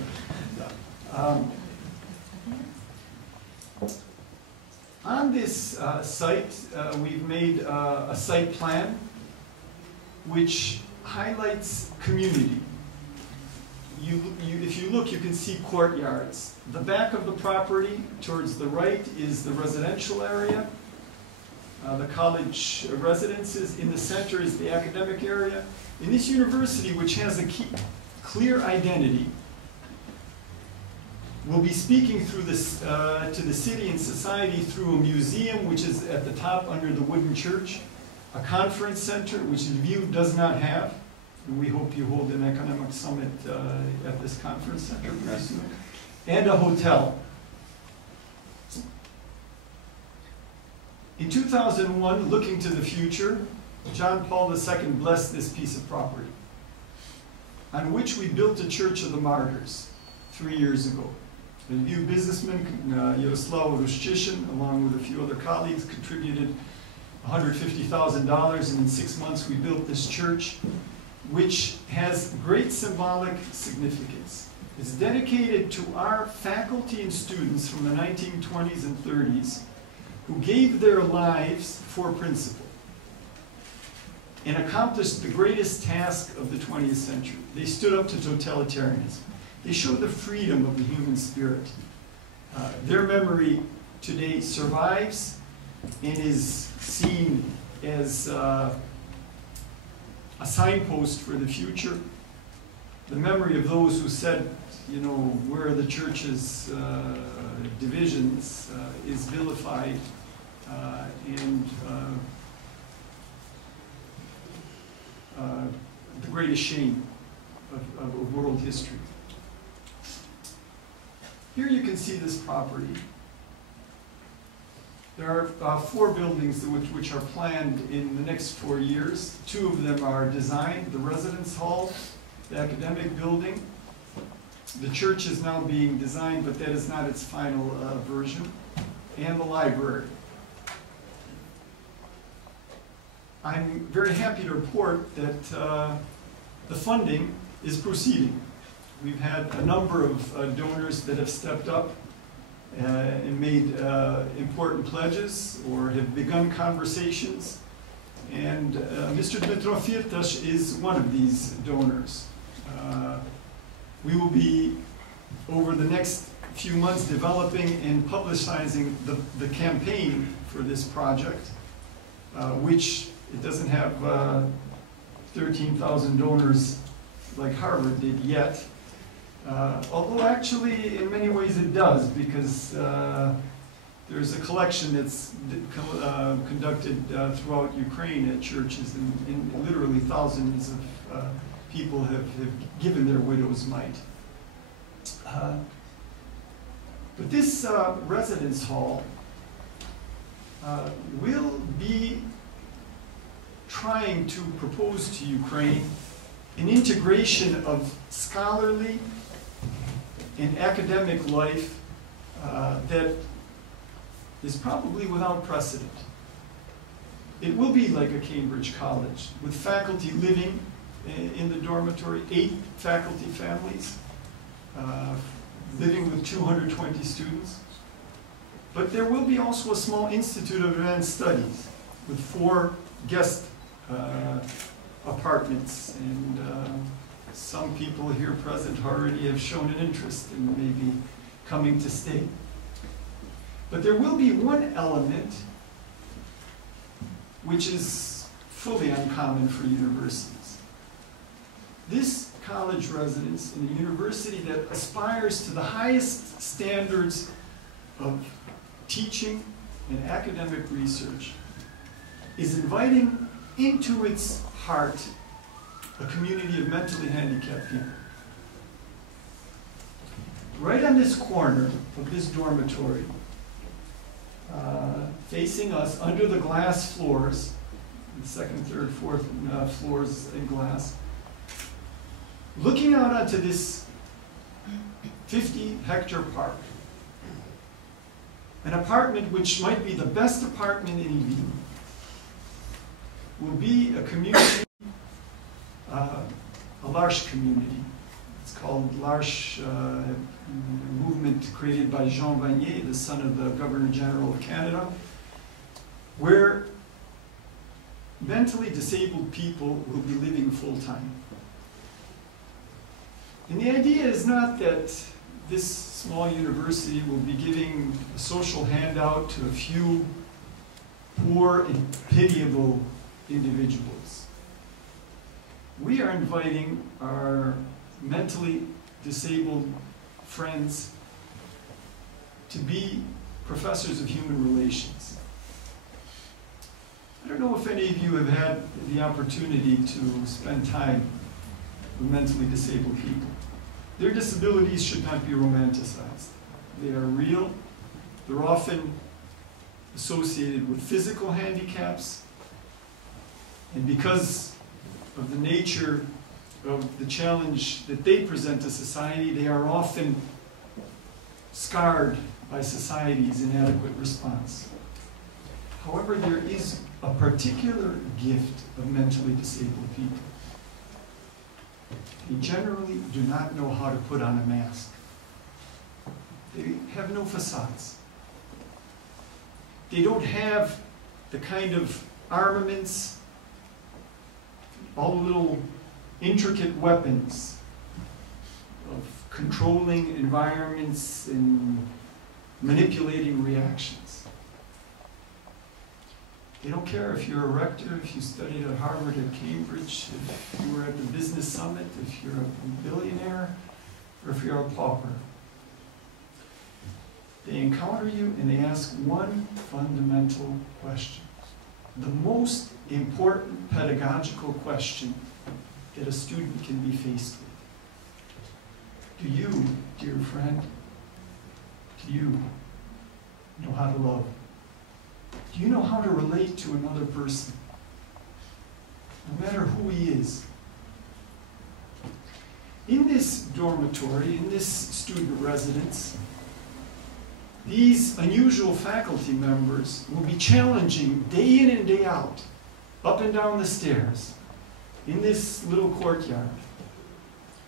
On this site, we've made a site plan which highlights community. If you look, you can see courtyards. The back of the property, towards the right, is the residential area, the college residences. In the center is the academic area. In this university, which has a clear identity, we'll be speaking through this, to the city and society through a museum, which is at the top under the wooden church, a conference center, which Lviv does not have. And we hope you hold an economic summit at this conference center pretty soon. And a hotel. In 2001, looking to the future, John Paul II blessed this piece of property, on which we built a Church of the Martyrs 3 years ago. The Lviv businessman, Yaroslav Rushchishin, along with a few other colleagues, contributed $150,000, and in 6 months we built this church, which has great symbolic significance. It's dedicated to our faculty and students from the 1920s and 30s who gave their lives for principle and accomplished the greatest task of the 20th century. They stood up to totalitarianism. They showed the freedom of the human spirit. Their memory today survives and is seen as a signpost for the future. the memory of those who said, you know, where the church's divisions is vilified and the greatest shame of world history. Here you can see this property. There are 4 buildings which are planned in the next 4 years. 2 of them are designed, the residence hall, the academic building. The church is now being designed, but that is not its final version, and the library. I'm very happy to report that the funding is proceeding. We've had a number of donors that have stepped up and made important pledges or have begun conversations. And Mr. Dmitrov Firtash is one of these donors. We will be, over the next few months, developing and publicizing the campaign for this project, which it doesn't have 13,000 donors like Harvard did yet. Although actually, in many ways it does, because there's a collection that's conducted throughout Ukraine at churches, and literally thousands of people have given their widow's mite. But this residence hall will be trying to propose to Ukraine an integration of scholarly and academic life that is probably without precedent. It will be like a Cambridge college, with faculty living in the dormitory, 8 faculty families, living with 220 students. But there will be also a small Institute of Advanced Studies with 4 guest apartments, and some people here present already have shown an interest in maybe coming to stay. But there will be one element which is fully uncommon for universities. This college residence in a university that aspires to the highest standards of teaching and academic research is inviting into its heart a community of mentally handicapped people. Right on this corner of this dormitory, facing us under the glass floors, the 2nd, 3rd, 4th floors in glass, looking out onto this 50-hectare park, an apartment which might be the best apartment in Lviv, will be a community, a L'Arche community. It's called L'Arche, movement created by Jean Vanier, the son of the Governor General of Canada, where mentally disabled people will be living full-time. And the idea is not that this small university will be giving a social handout to a few poor and pitiable individuals. We are inviting our mentally disabled friends to be professors of human relations. I don't know if any of you have had the opportunity to spend time with mentally disabled people. Their disabilities should not be romanticized. They are real. They're often associated with physical handicaps. And because of the nature of the challenge that they present to society, they are often scarred by society's inadequate response. However, there is a particular gift of mentally disabled people. They generally do not know how to put on a mask. They have no facades. They don't have the kind of armaments, all the little intricate weapons of controlling environments and manipulating reactions. They don't care if you're a rector, if you studied at Harvard, at Cambridge, if you were at the Business Summit, if you're a billionaire, or if you're a pauper. They encounter you and they ask one fundamental question. The most important pedagogical question that a student can be faced with. Do you, dear friend, do you know how to love? Do you know how to relate to another person? No matter who he is. In this dormitory, in this student residence, these unusual faculty members will be challenging day in and day out, up and down the stairs, in this little courtyard,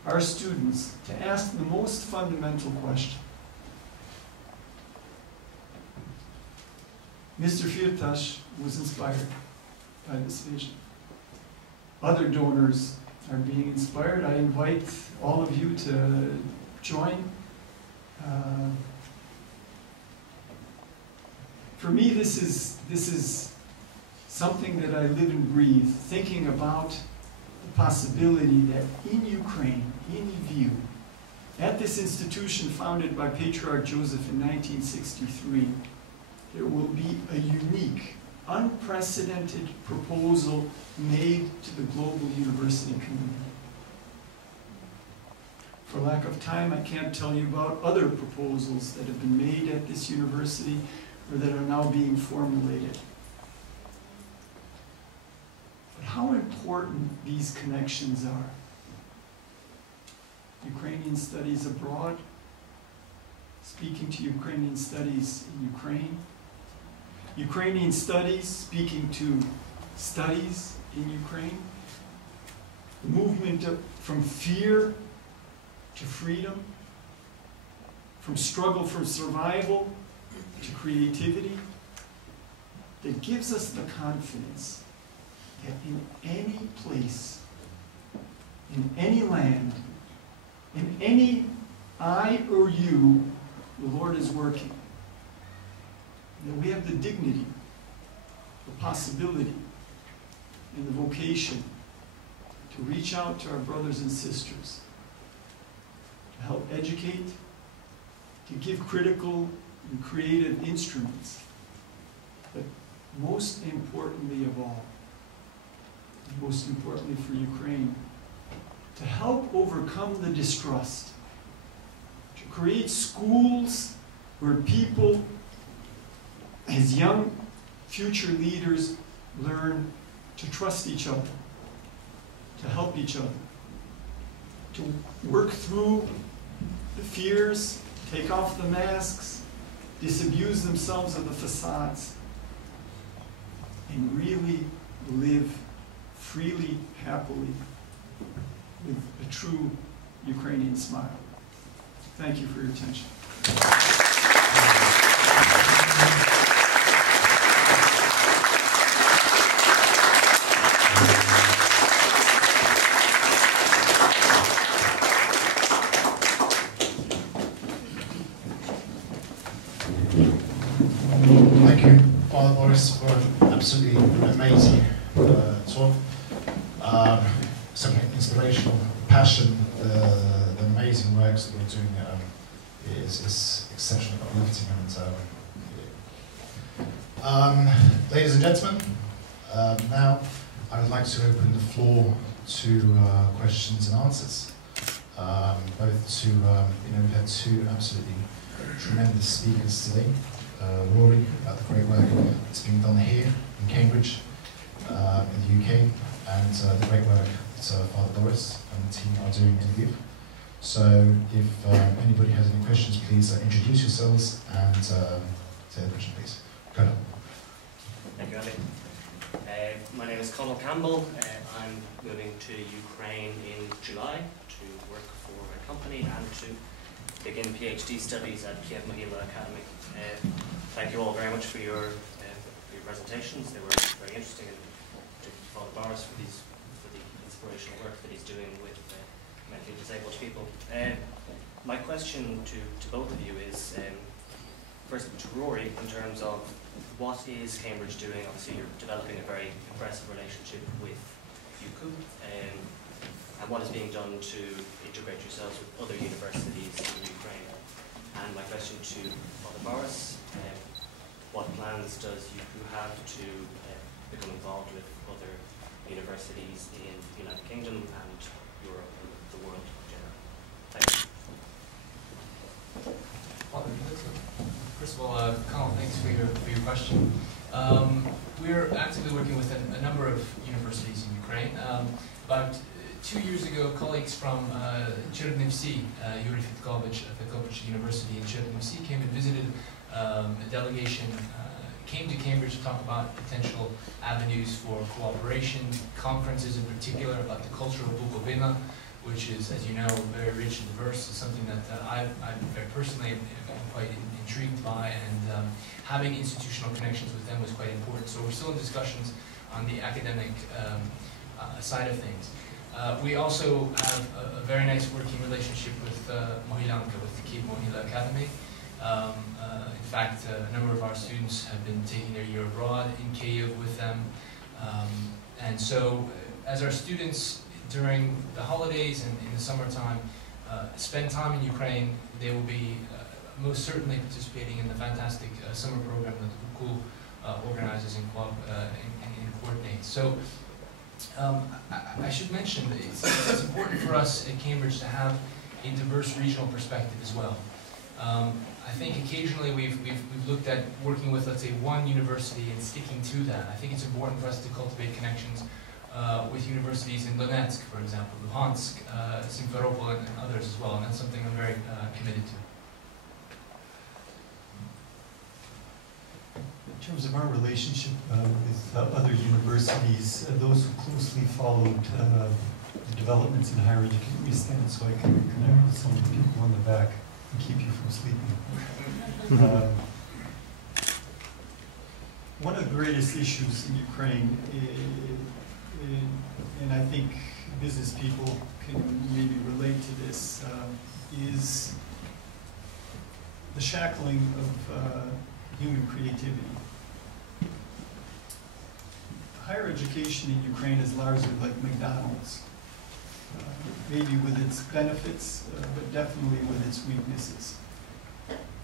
our students to ask the most fundamental question. Mr. Firtash was inspired by this vision. Other donors are being inspired. I invite all of you to join. For me, this is something that I live and breathe, thinking about the possibility that in Ukraine, in Lviv, at this institution founded by Patriarch Joseph in 1963, there will be a unique, unprecedented proposal made to the global university community. For lack of time, I can't tell you about other proposals that have been made at this university or that are now being formulated. But how important these connections are. Ukrainian studies abroad, speaking to Ukrainian studies in Ukraine, Ukrainian studies speaking to studies in Ukraine, the movement from fear to freedom, from struggle for survival to creativity, that gives us the confidence that in any place, in any land, in any I or you, the Lord is working. That we have the dignity, the possibility, and the vocation to reach out to our brothers and sisters, to help educate, to give critical and creative instruments, but most importantly of all, most importantly for Ukraine, to help overcome the distrust, to create schools where people, as young future leaders, learn to trust each other, to help each other, to work through the fears, take off the masks, disabuse themselves of the facades, and really live freely, happily, with a true Ukrainian smile. Thank you for your attention. Thank you, Father Boris, for an absolutely amazing talk. Some inspirational passion, the amazing works that you're doing is exceptionally uplifting. And ladies and gentlemen, now I would like to open the floor to questions and answers. Both to, we've had two absolutely tremendous speakers today. Rory, about the great work that's being done here in Cambridge, in the UK, and the great work that Father Boris and the team are doing in Lviv. So if anybody has any questions, please introduce yourselves and say the question, please. Go ahead. Thank you, Andy. My name is Conal Campbell. I'm moving to Ukraine in July to work for a company and to begin PhD studies at Kiev Mohila Academy. Thank you all very much for your presentations. They were very interesting, and to Father Boris for the inspirational work that he's doing with mentally disabled people. My question to both of you is, first to Rory, in terms of what is Cambridge doing? Obviously, you're developing a very impressive relationship with UKU, and what is being done to integrate yourselves with other universities in Ukraine? And my question to Father Boris, what plans does UKU have to become involved with other universities in the United Kingdom and Europe and the world in general? Thank you. First of all, Colin, thanks for your question. We're actively working with a number of universities in Ukraine. About 2 years ago, colleagues from Chernivtsi, Yuri Fitkovich University in Chernivtsi came and visited. A delegation came to Cambridge to talk about potential avenues for cooperation, conferences in particular about the culture of Bukovina, which is, as you know, very rich and diverse. It's something that I'm very personally quite intrigued by, and having institutional connections with them was quite important. So we're still in discussions on the academic side of things. We also have a very nice working relationship with Mohilanka, with the Kyiv Mohila Academy. In fact, a number of our students have been taking their year abroad in Kyiv with them. And so, as our students during the holidays and in the summertime spend time in Ukraine, they will be most certainly participating in the fantastic summer program that the UKU organizes and coordinates. So I should mention that it's important for us at Cambridge to have a diverse regional perspective as well. I think occasionally we've looked at working with, let's say, one university and sticking to that. I think it's important for us to cultivate connections with universities in Donetsk, for example, Luhansk, Simferopol, and others as well, and that's something I'm very committed to. In terms of our relationship with other universities, those who closely followed the developments in higher education, we stand so I can connect with some of the people in the back and keep you from sleeping. One of the greatest issues in Ukraine, and I think business people can maybe relate to this, is the shackling of human creativity. Higher education in Ukraine is largely like McDonald's, maybe with its benefits, but definitely with its weaknesses.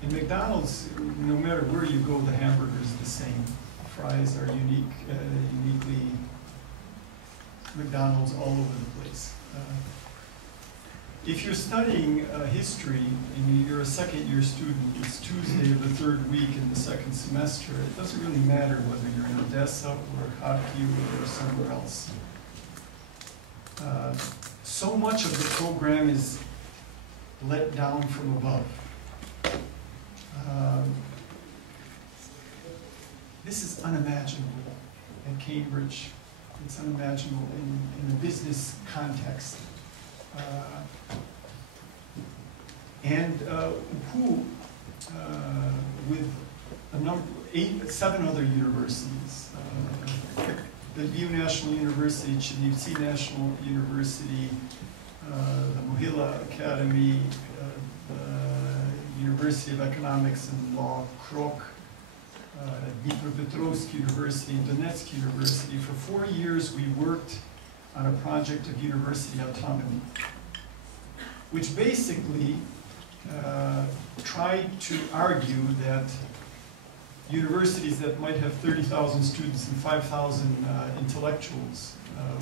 In McDonald's, no matter where you go, the hamburger is the same. Fries are uniquely McDonald's all over the place. If you're studying history and you're a second-year student, it's Tuesday of the third week in the second semester, it doesn't really matter whether you're in Odessa or Kharkiv or somewhere else. So much of the program is let down from above. This is unimaginable at Cambridge. It's unimaginable in the business context. And UKU, with seven other universities, the Lviv National University, Chernivtsi National University, the Mohila Academy, the University of Economics and Law, Krok, Dnipropetrovsk University, and Donetsk University. For 4 years, we worked on a project of university autonomy, which basically tried to argue that universities that might have 30,000 students and 5,000 intellectuals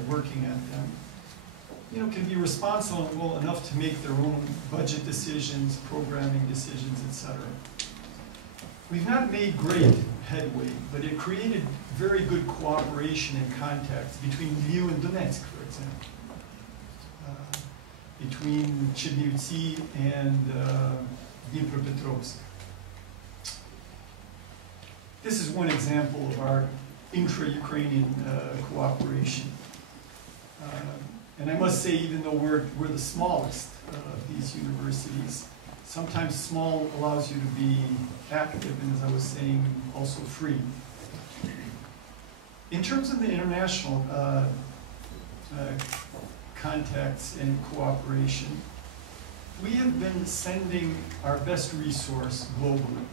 working at them, can be responsible enough to make their own budget decisions, programming decisions, etc. We've not made great headway, but it created very good cooperation and contacts between Lviv and Donetsk, for example, between Chernivtsi and Dnipropetrovsk. This is one example of our intra-Ukrainian cooperation. And I must say, even though we're the smallest of these universities, sometimes small allows you to be active and, as I was saying, also free. In terms of the international contacts and cooperation, we have been sending our best resource globally.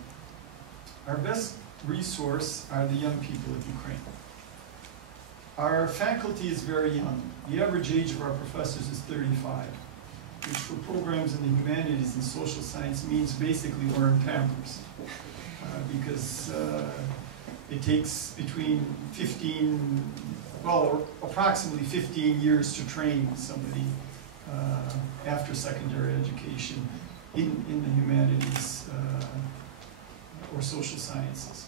Our best resource are the young people of Ukraine. Our faculty is very young. The average age of our professors is 35, which for programs in the humanities and social science means basically we're in Pampers. Because it takes between 15, well, approximately 15 years to train somebody after secondary education in the humanities or social sciences.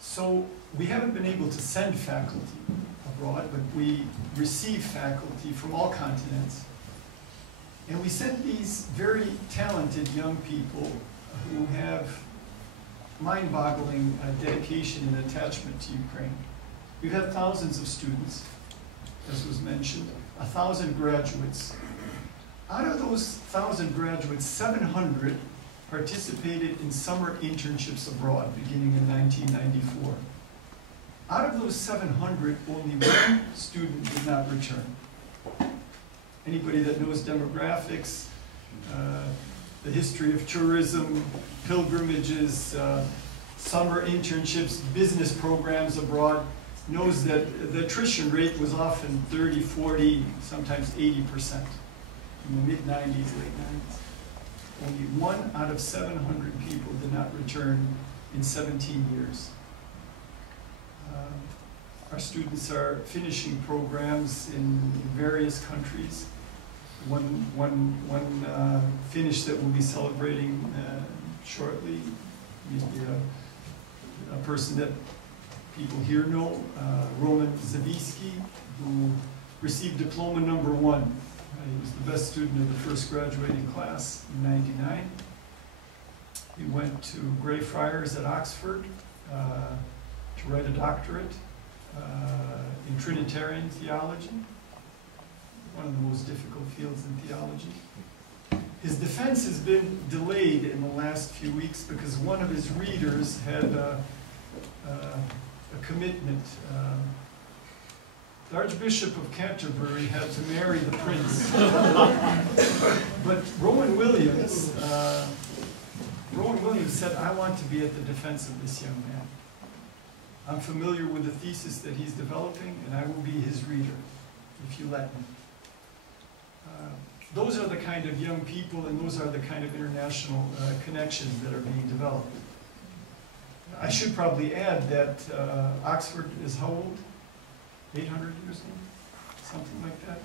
So we haven't been able to send faculty abroad, but we receive faculty from all continents. And we send these very talented young people who have mind-boggling dedication and attachment to Ukraine. We've had thousands of students, as was mentioned, 1,000 graduates. Out of those 1,000 graduates, 700 participated in summer internships abroad beginning in 1994. Out of those 700, only one student did not return. Anybody that knows demographics, the history of tourism, pilgrimages, summer internships, business programs abroad, knows that the attrition rate was often 30, 40, sometimes 80% in the mid-90s, late 90s. Only 1 out of 700 people did not return in 17 years. Our students are finishing programs in various countries. One finish that we'll be celebrating shortly. Maybe a person that people here know, Roman Zavisky, who received diploma number 1. He was the best student of the first graduating class in '99. He went to Greyfriars at Oxford to write a doctorate in Trinitarian theology, one of the most difficult fields in theology. His defense has been delayed in the last few weeks because one of his readers had a commitment. The Archbishop of Canterbury had to marry the prince. But Rowan Williams said, I want to be at the defense of this young man. I'm familiar with the thesis that he's developing, and I will be his reader, if you let me. Those are the kind of young people, and those are the kind of international connections that are being developed. I should probably add that Oxford is how old? 800 years old? Something like that?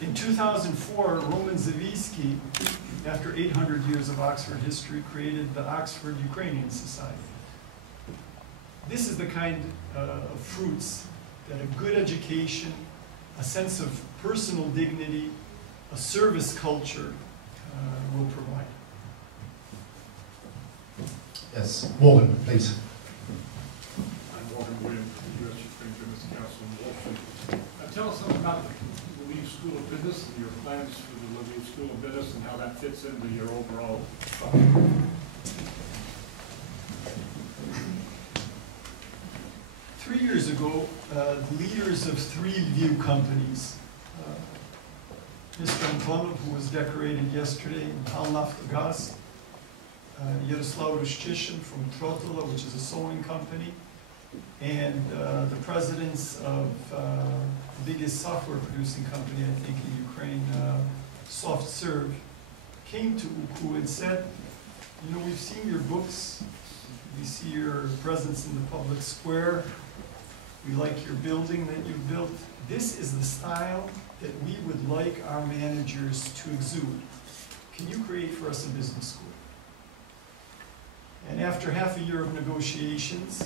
In 2004, Roman Zavisky, after 800 years of Oxford history, created the Oxford Ukrainian Society. This is the kind of fruits that a good education, a sense of personal dignity, a service culture will provide. Yes, Morgan, please. I'm Morgan Williams from the U.S. Ukraine Business Council in Wall Street. Tell us something about the Lviv School of Business and your plans for the Lviv School of Business and how that fits into your overall thought. 3 years ago, the leaders of 3 Lviv companies, Mr. Antonov, who was decorated yesterday, in Naftogaz, Yaroslav Rushchishin from Trotula, which is a sewing company, and the presidents of the biggest software producing company, I think, in Ukraine, SoftServe, came to UKU and said, you know, we've seen your books, we see your presence in the public square, we like your building that you've built. This is the style that we would like our managers to exude. Can you create for us a business school? And after half a year of negotiations,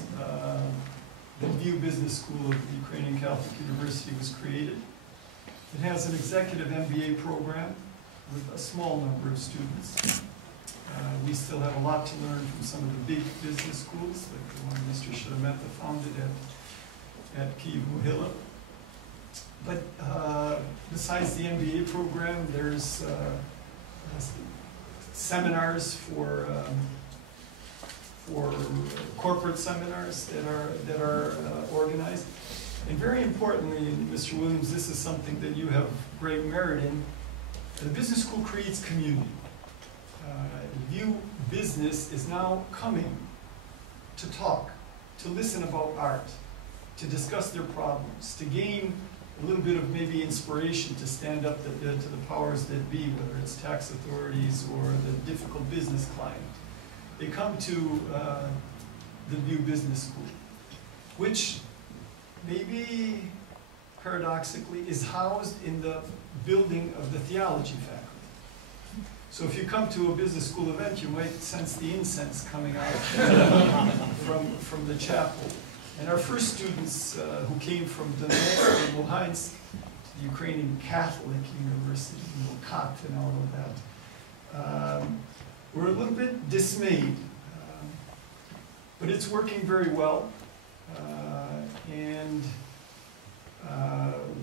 the Lviv Business School of the Ukrainian Catholic University was created. It has an executive MBA program with a small number of students. We still have a lot to learn from some of the big business schools, like the one Mr. Shedemeta founded at Kyiv Mohila. But besides the MBA program, there's seminars for corporate seminars that are organized. And very importantly, Mr. Williams, this is something that you have great merit in. The business school creates community. Lviv business is now coming to talk, to listen about art, to discuss their problems, to gain a little bit of maybe inspiration to stand up to the powers that be, whether it's tax authorities or the difficult business climate. They come to the Lviv Business School, which maybe paradoxically is housed in the building of the theology faculty. So if you come to a business school event, you might sense the incense coming out from the chapel. And our first students who came from Donetsk and Luhansk, the Ukrainian Catholic University, KAT and all of that, were a little bit dismayed. But it's working very well. And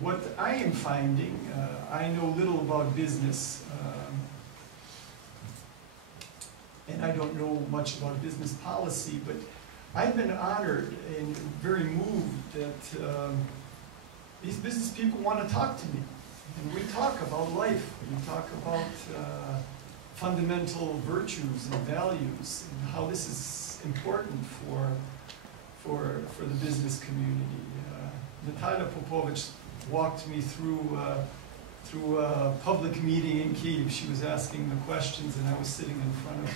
what I am finding, I know little about business, and I don't know much about business policy, but I've been honored and very moved that these business people want to talk to me. And we talk about life, we talk about fundamental virtues and values, and how this is important for the business community. Natalia Popovich walked me through a public meeting in Kyiv. She was asking the questions, and I was sitting in front of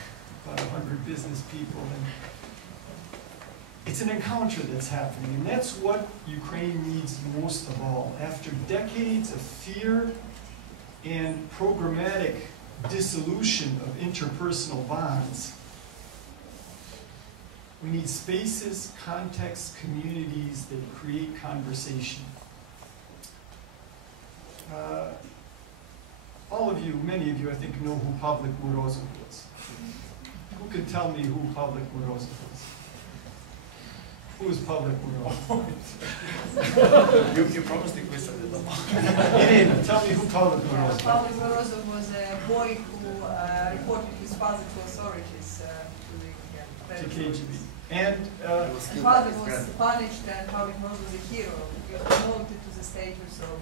about 100 business people. And it's an encounter that's happening, and that's what Ukraine needs most of all. After decades of fear and programmatic dissolution of interpersonal bonds, we need spaces, contexts, communities that create conversation. All of you, many of you, I think, know who Pavlik Morozov was. Who can tell me who Pavlik Morozov was? Who is Pavlik Morozov? You promised the quiz at the top. Irina, tell me who Pavlik Morozov was. Pavlik Morozov was a boy who reported his father to authorities, to KGB. And his father was punished, and Pavlik Morozov was a hero. He was promoted to the status of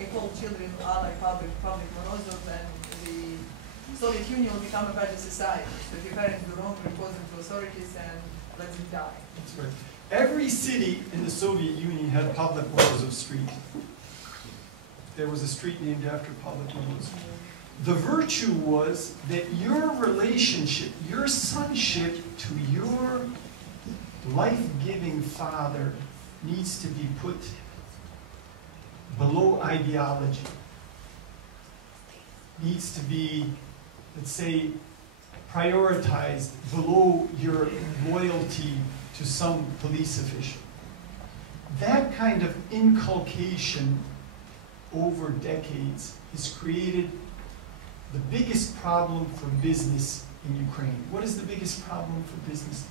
equal children, like Pavlik Morozov, and the Soviet Union will become a better society. So if your parents do wrong, report them to authorities and let them die. that's right. Every city in the Soviet Union had Pavlik Morozov Street. There was a street named after Pavlik Morozov. The virtue was that your relationship, your sonship to your life-giving father needs to be put below ideology. Needs to be, let's say, prioritized below your loyalty to some police official. That kind of inculcation over decades has created the biggest problem for business in Ukraine. What is the biggest problem for business?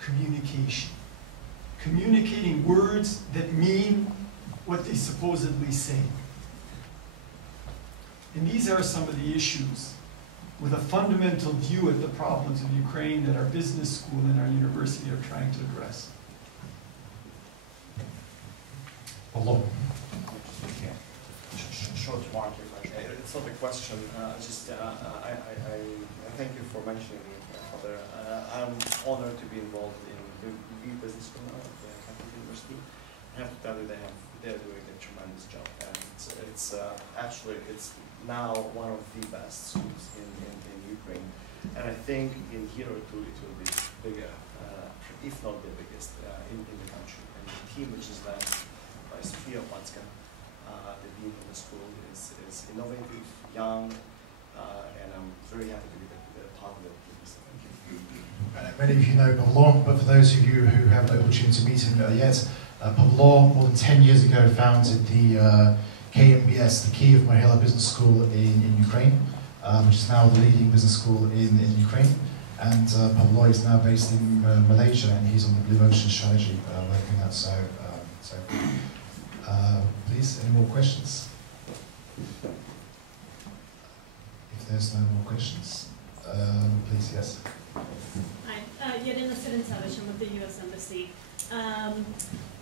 Communication. Communicating words that mean what they supposedly say. And these are some of the issues with a fundamental view at the problems of Ukraine that our business school and our university are trying to address. Hello. Short mark, if I may. It's not a question. I thank you for mentioning it, Father. I'm honored to be involved in the Lviv Business School now at the Catholic University. I have to tell you, they're doing a tremendous job, and it's actually now one of the best schools in Ukraine. And I think in year or two it will be bigger, if not the biggest, in the country. And the team, which is led by Sofia Patska, the dean of the school, is innovative, young, and I'm very happy to be the part of it. Thank you. Many of you know Pavlo, but for those of you who haven't had the opportunity to meet him yet, Pavlo, more than 10 years ago, founded the KMBS, the Kyiv Mahila Business School in Ukraine, which is now the leading business school in Ukraine. And Pavlo is now based in Malaysia, and he's on the Blue Ocean strategy working that. So please, any more questions? If there's no more questions, please, yes. Hi, Yelena Serentsavich, I'm with the U.S. Embassy.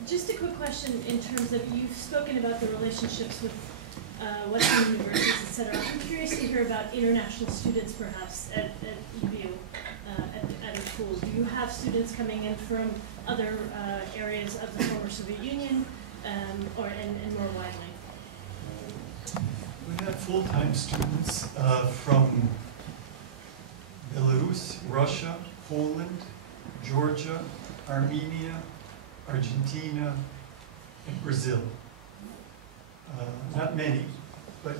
Just a quick question in terms of, you've spoken about the relationships with Western universities, etc. I'm curious to hear about international students, perhaps, at EBU, at a school. Do you have students coming in from other areas of the former Soviet Union, and more widely? We have full-time students from Belarus, Russia, Poland, Georgia, Armenia, Argentina, and Brazil. Not many, but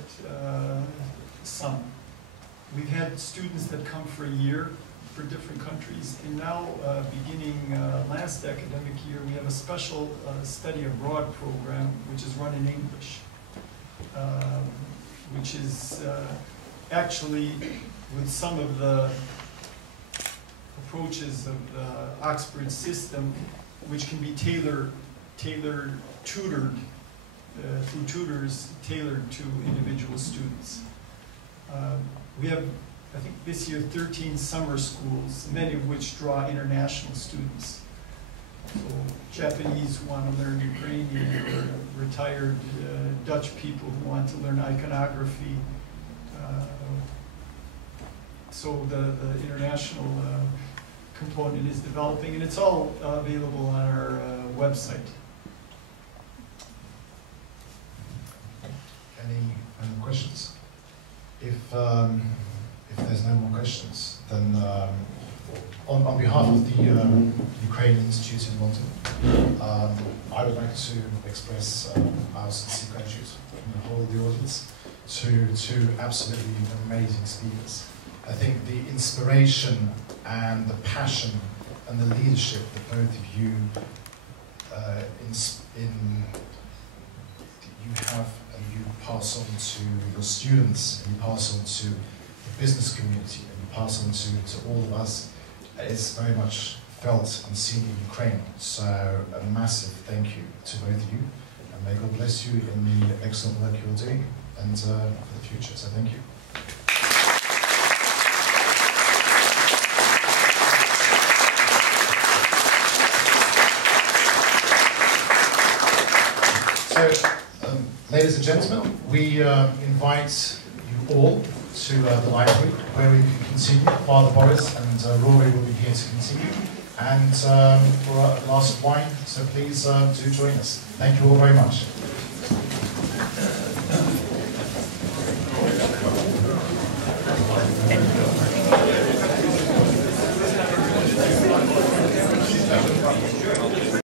some. We've had students that come for a year for different countries, and now, beginning last academic year, we have a special study abroad program which is run in English, which is actually with some of the approaches of the Oxford system, which can be tutored through tutors tailored to individual students. We have, I think this year, 13 summer schools, many of which draw international students. So Japanese who want to learn Ukrainian, or retired Dutch people who want to learn iconography. So the international component is developing, and it's all available on our website. Any questions? If there's no more questions, then on behalf of the Ukrainian Institute in London, I would like to express our sincere gratitude from the whole of the audience to absolutely amazing speakers. I think the inspiration and the passion and the leadership that both of you you have and you pass on to your students, and you pass on to the business community, and you pass on to all of us, is very much felt and seen in Ukraine. So a massive thank you to both of you, and may God bless you in the excellent work you're doing and for the future. So thank you. So, ladies and gentlemen, we invite you all to the library where we can continue. Father Boris and Rory will be here to continue, and for a glass of wine, so please do join us. Thank you all very much.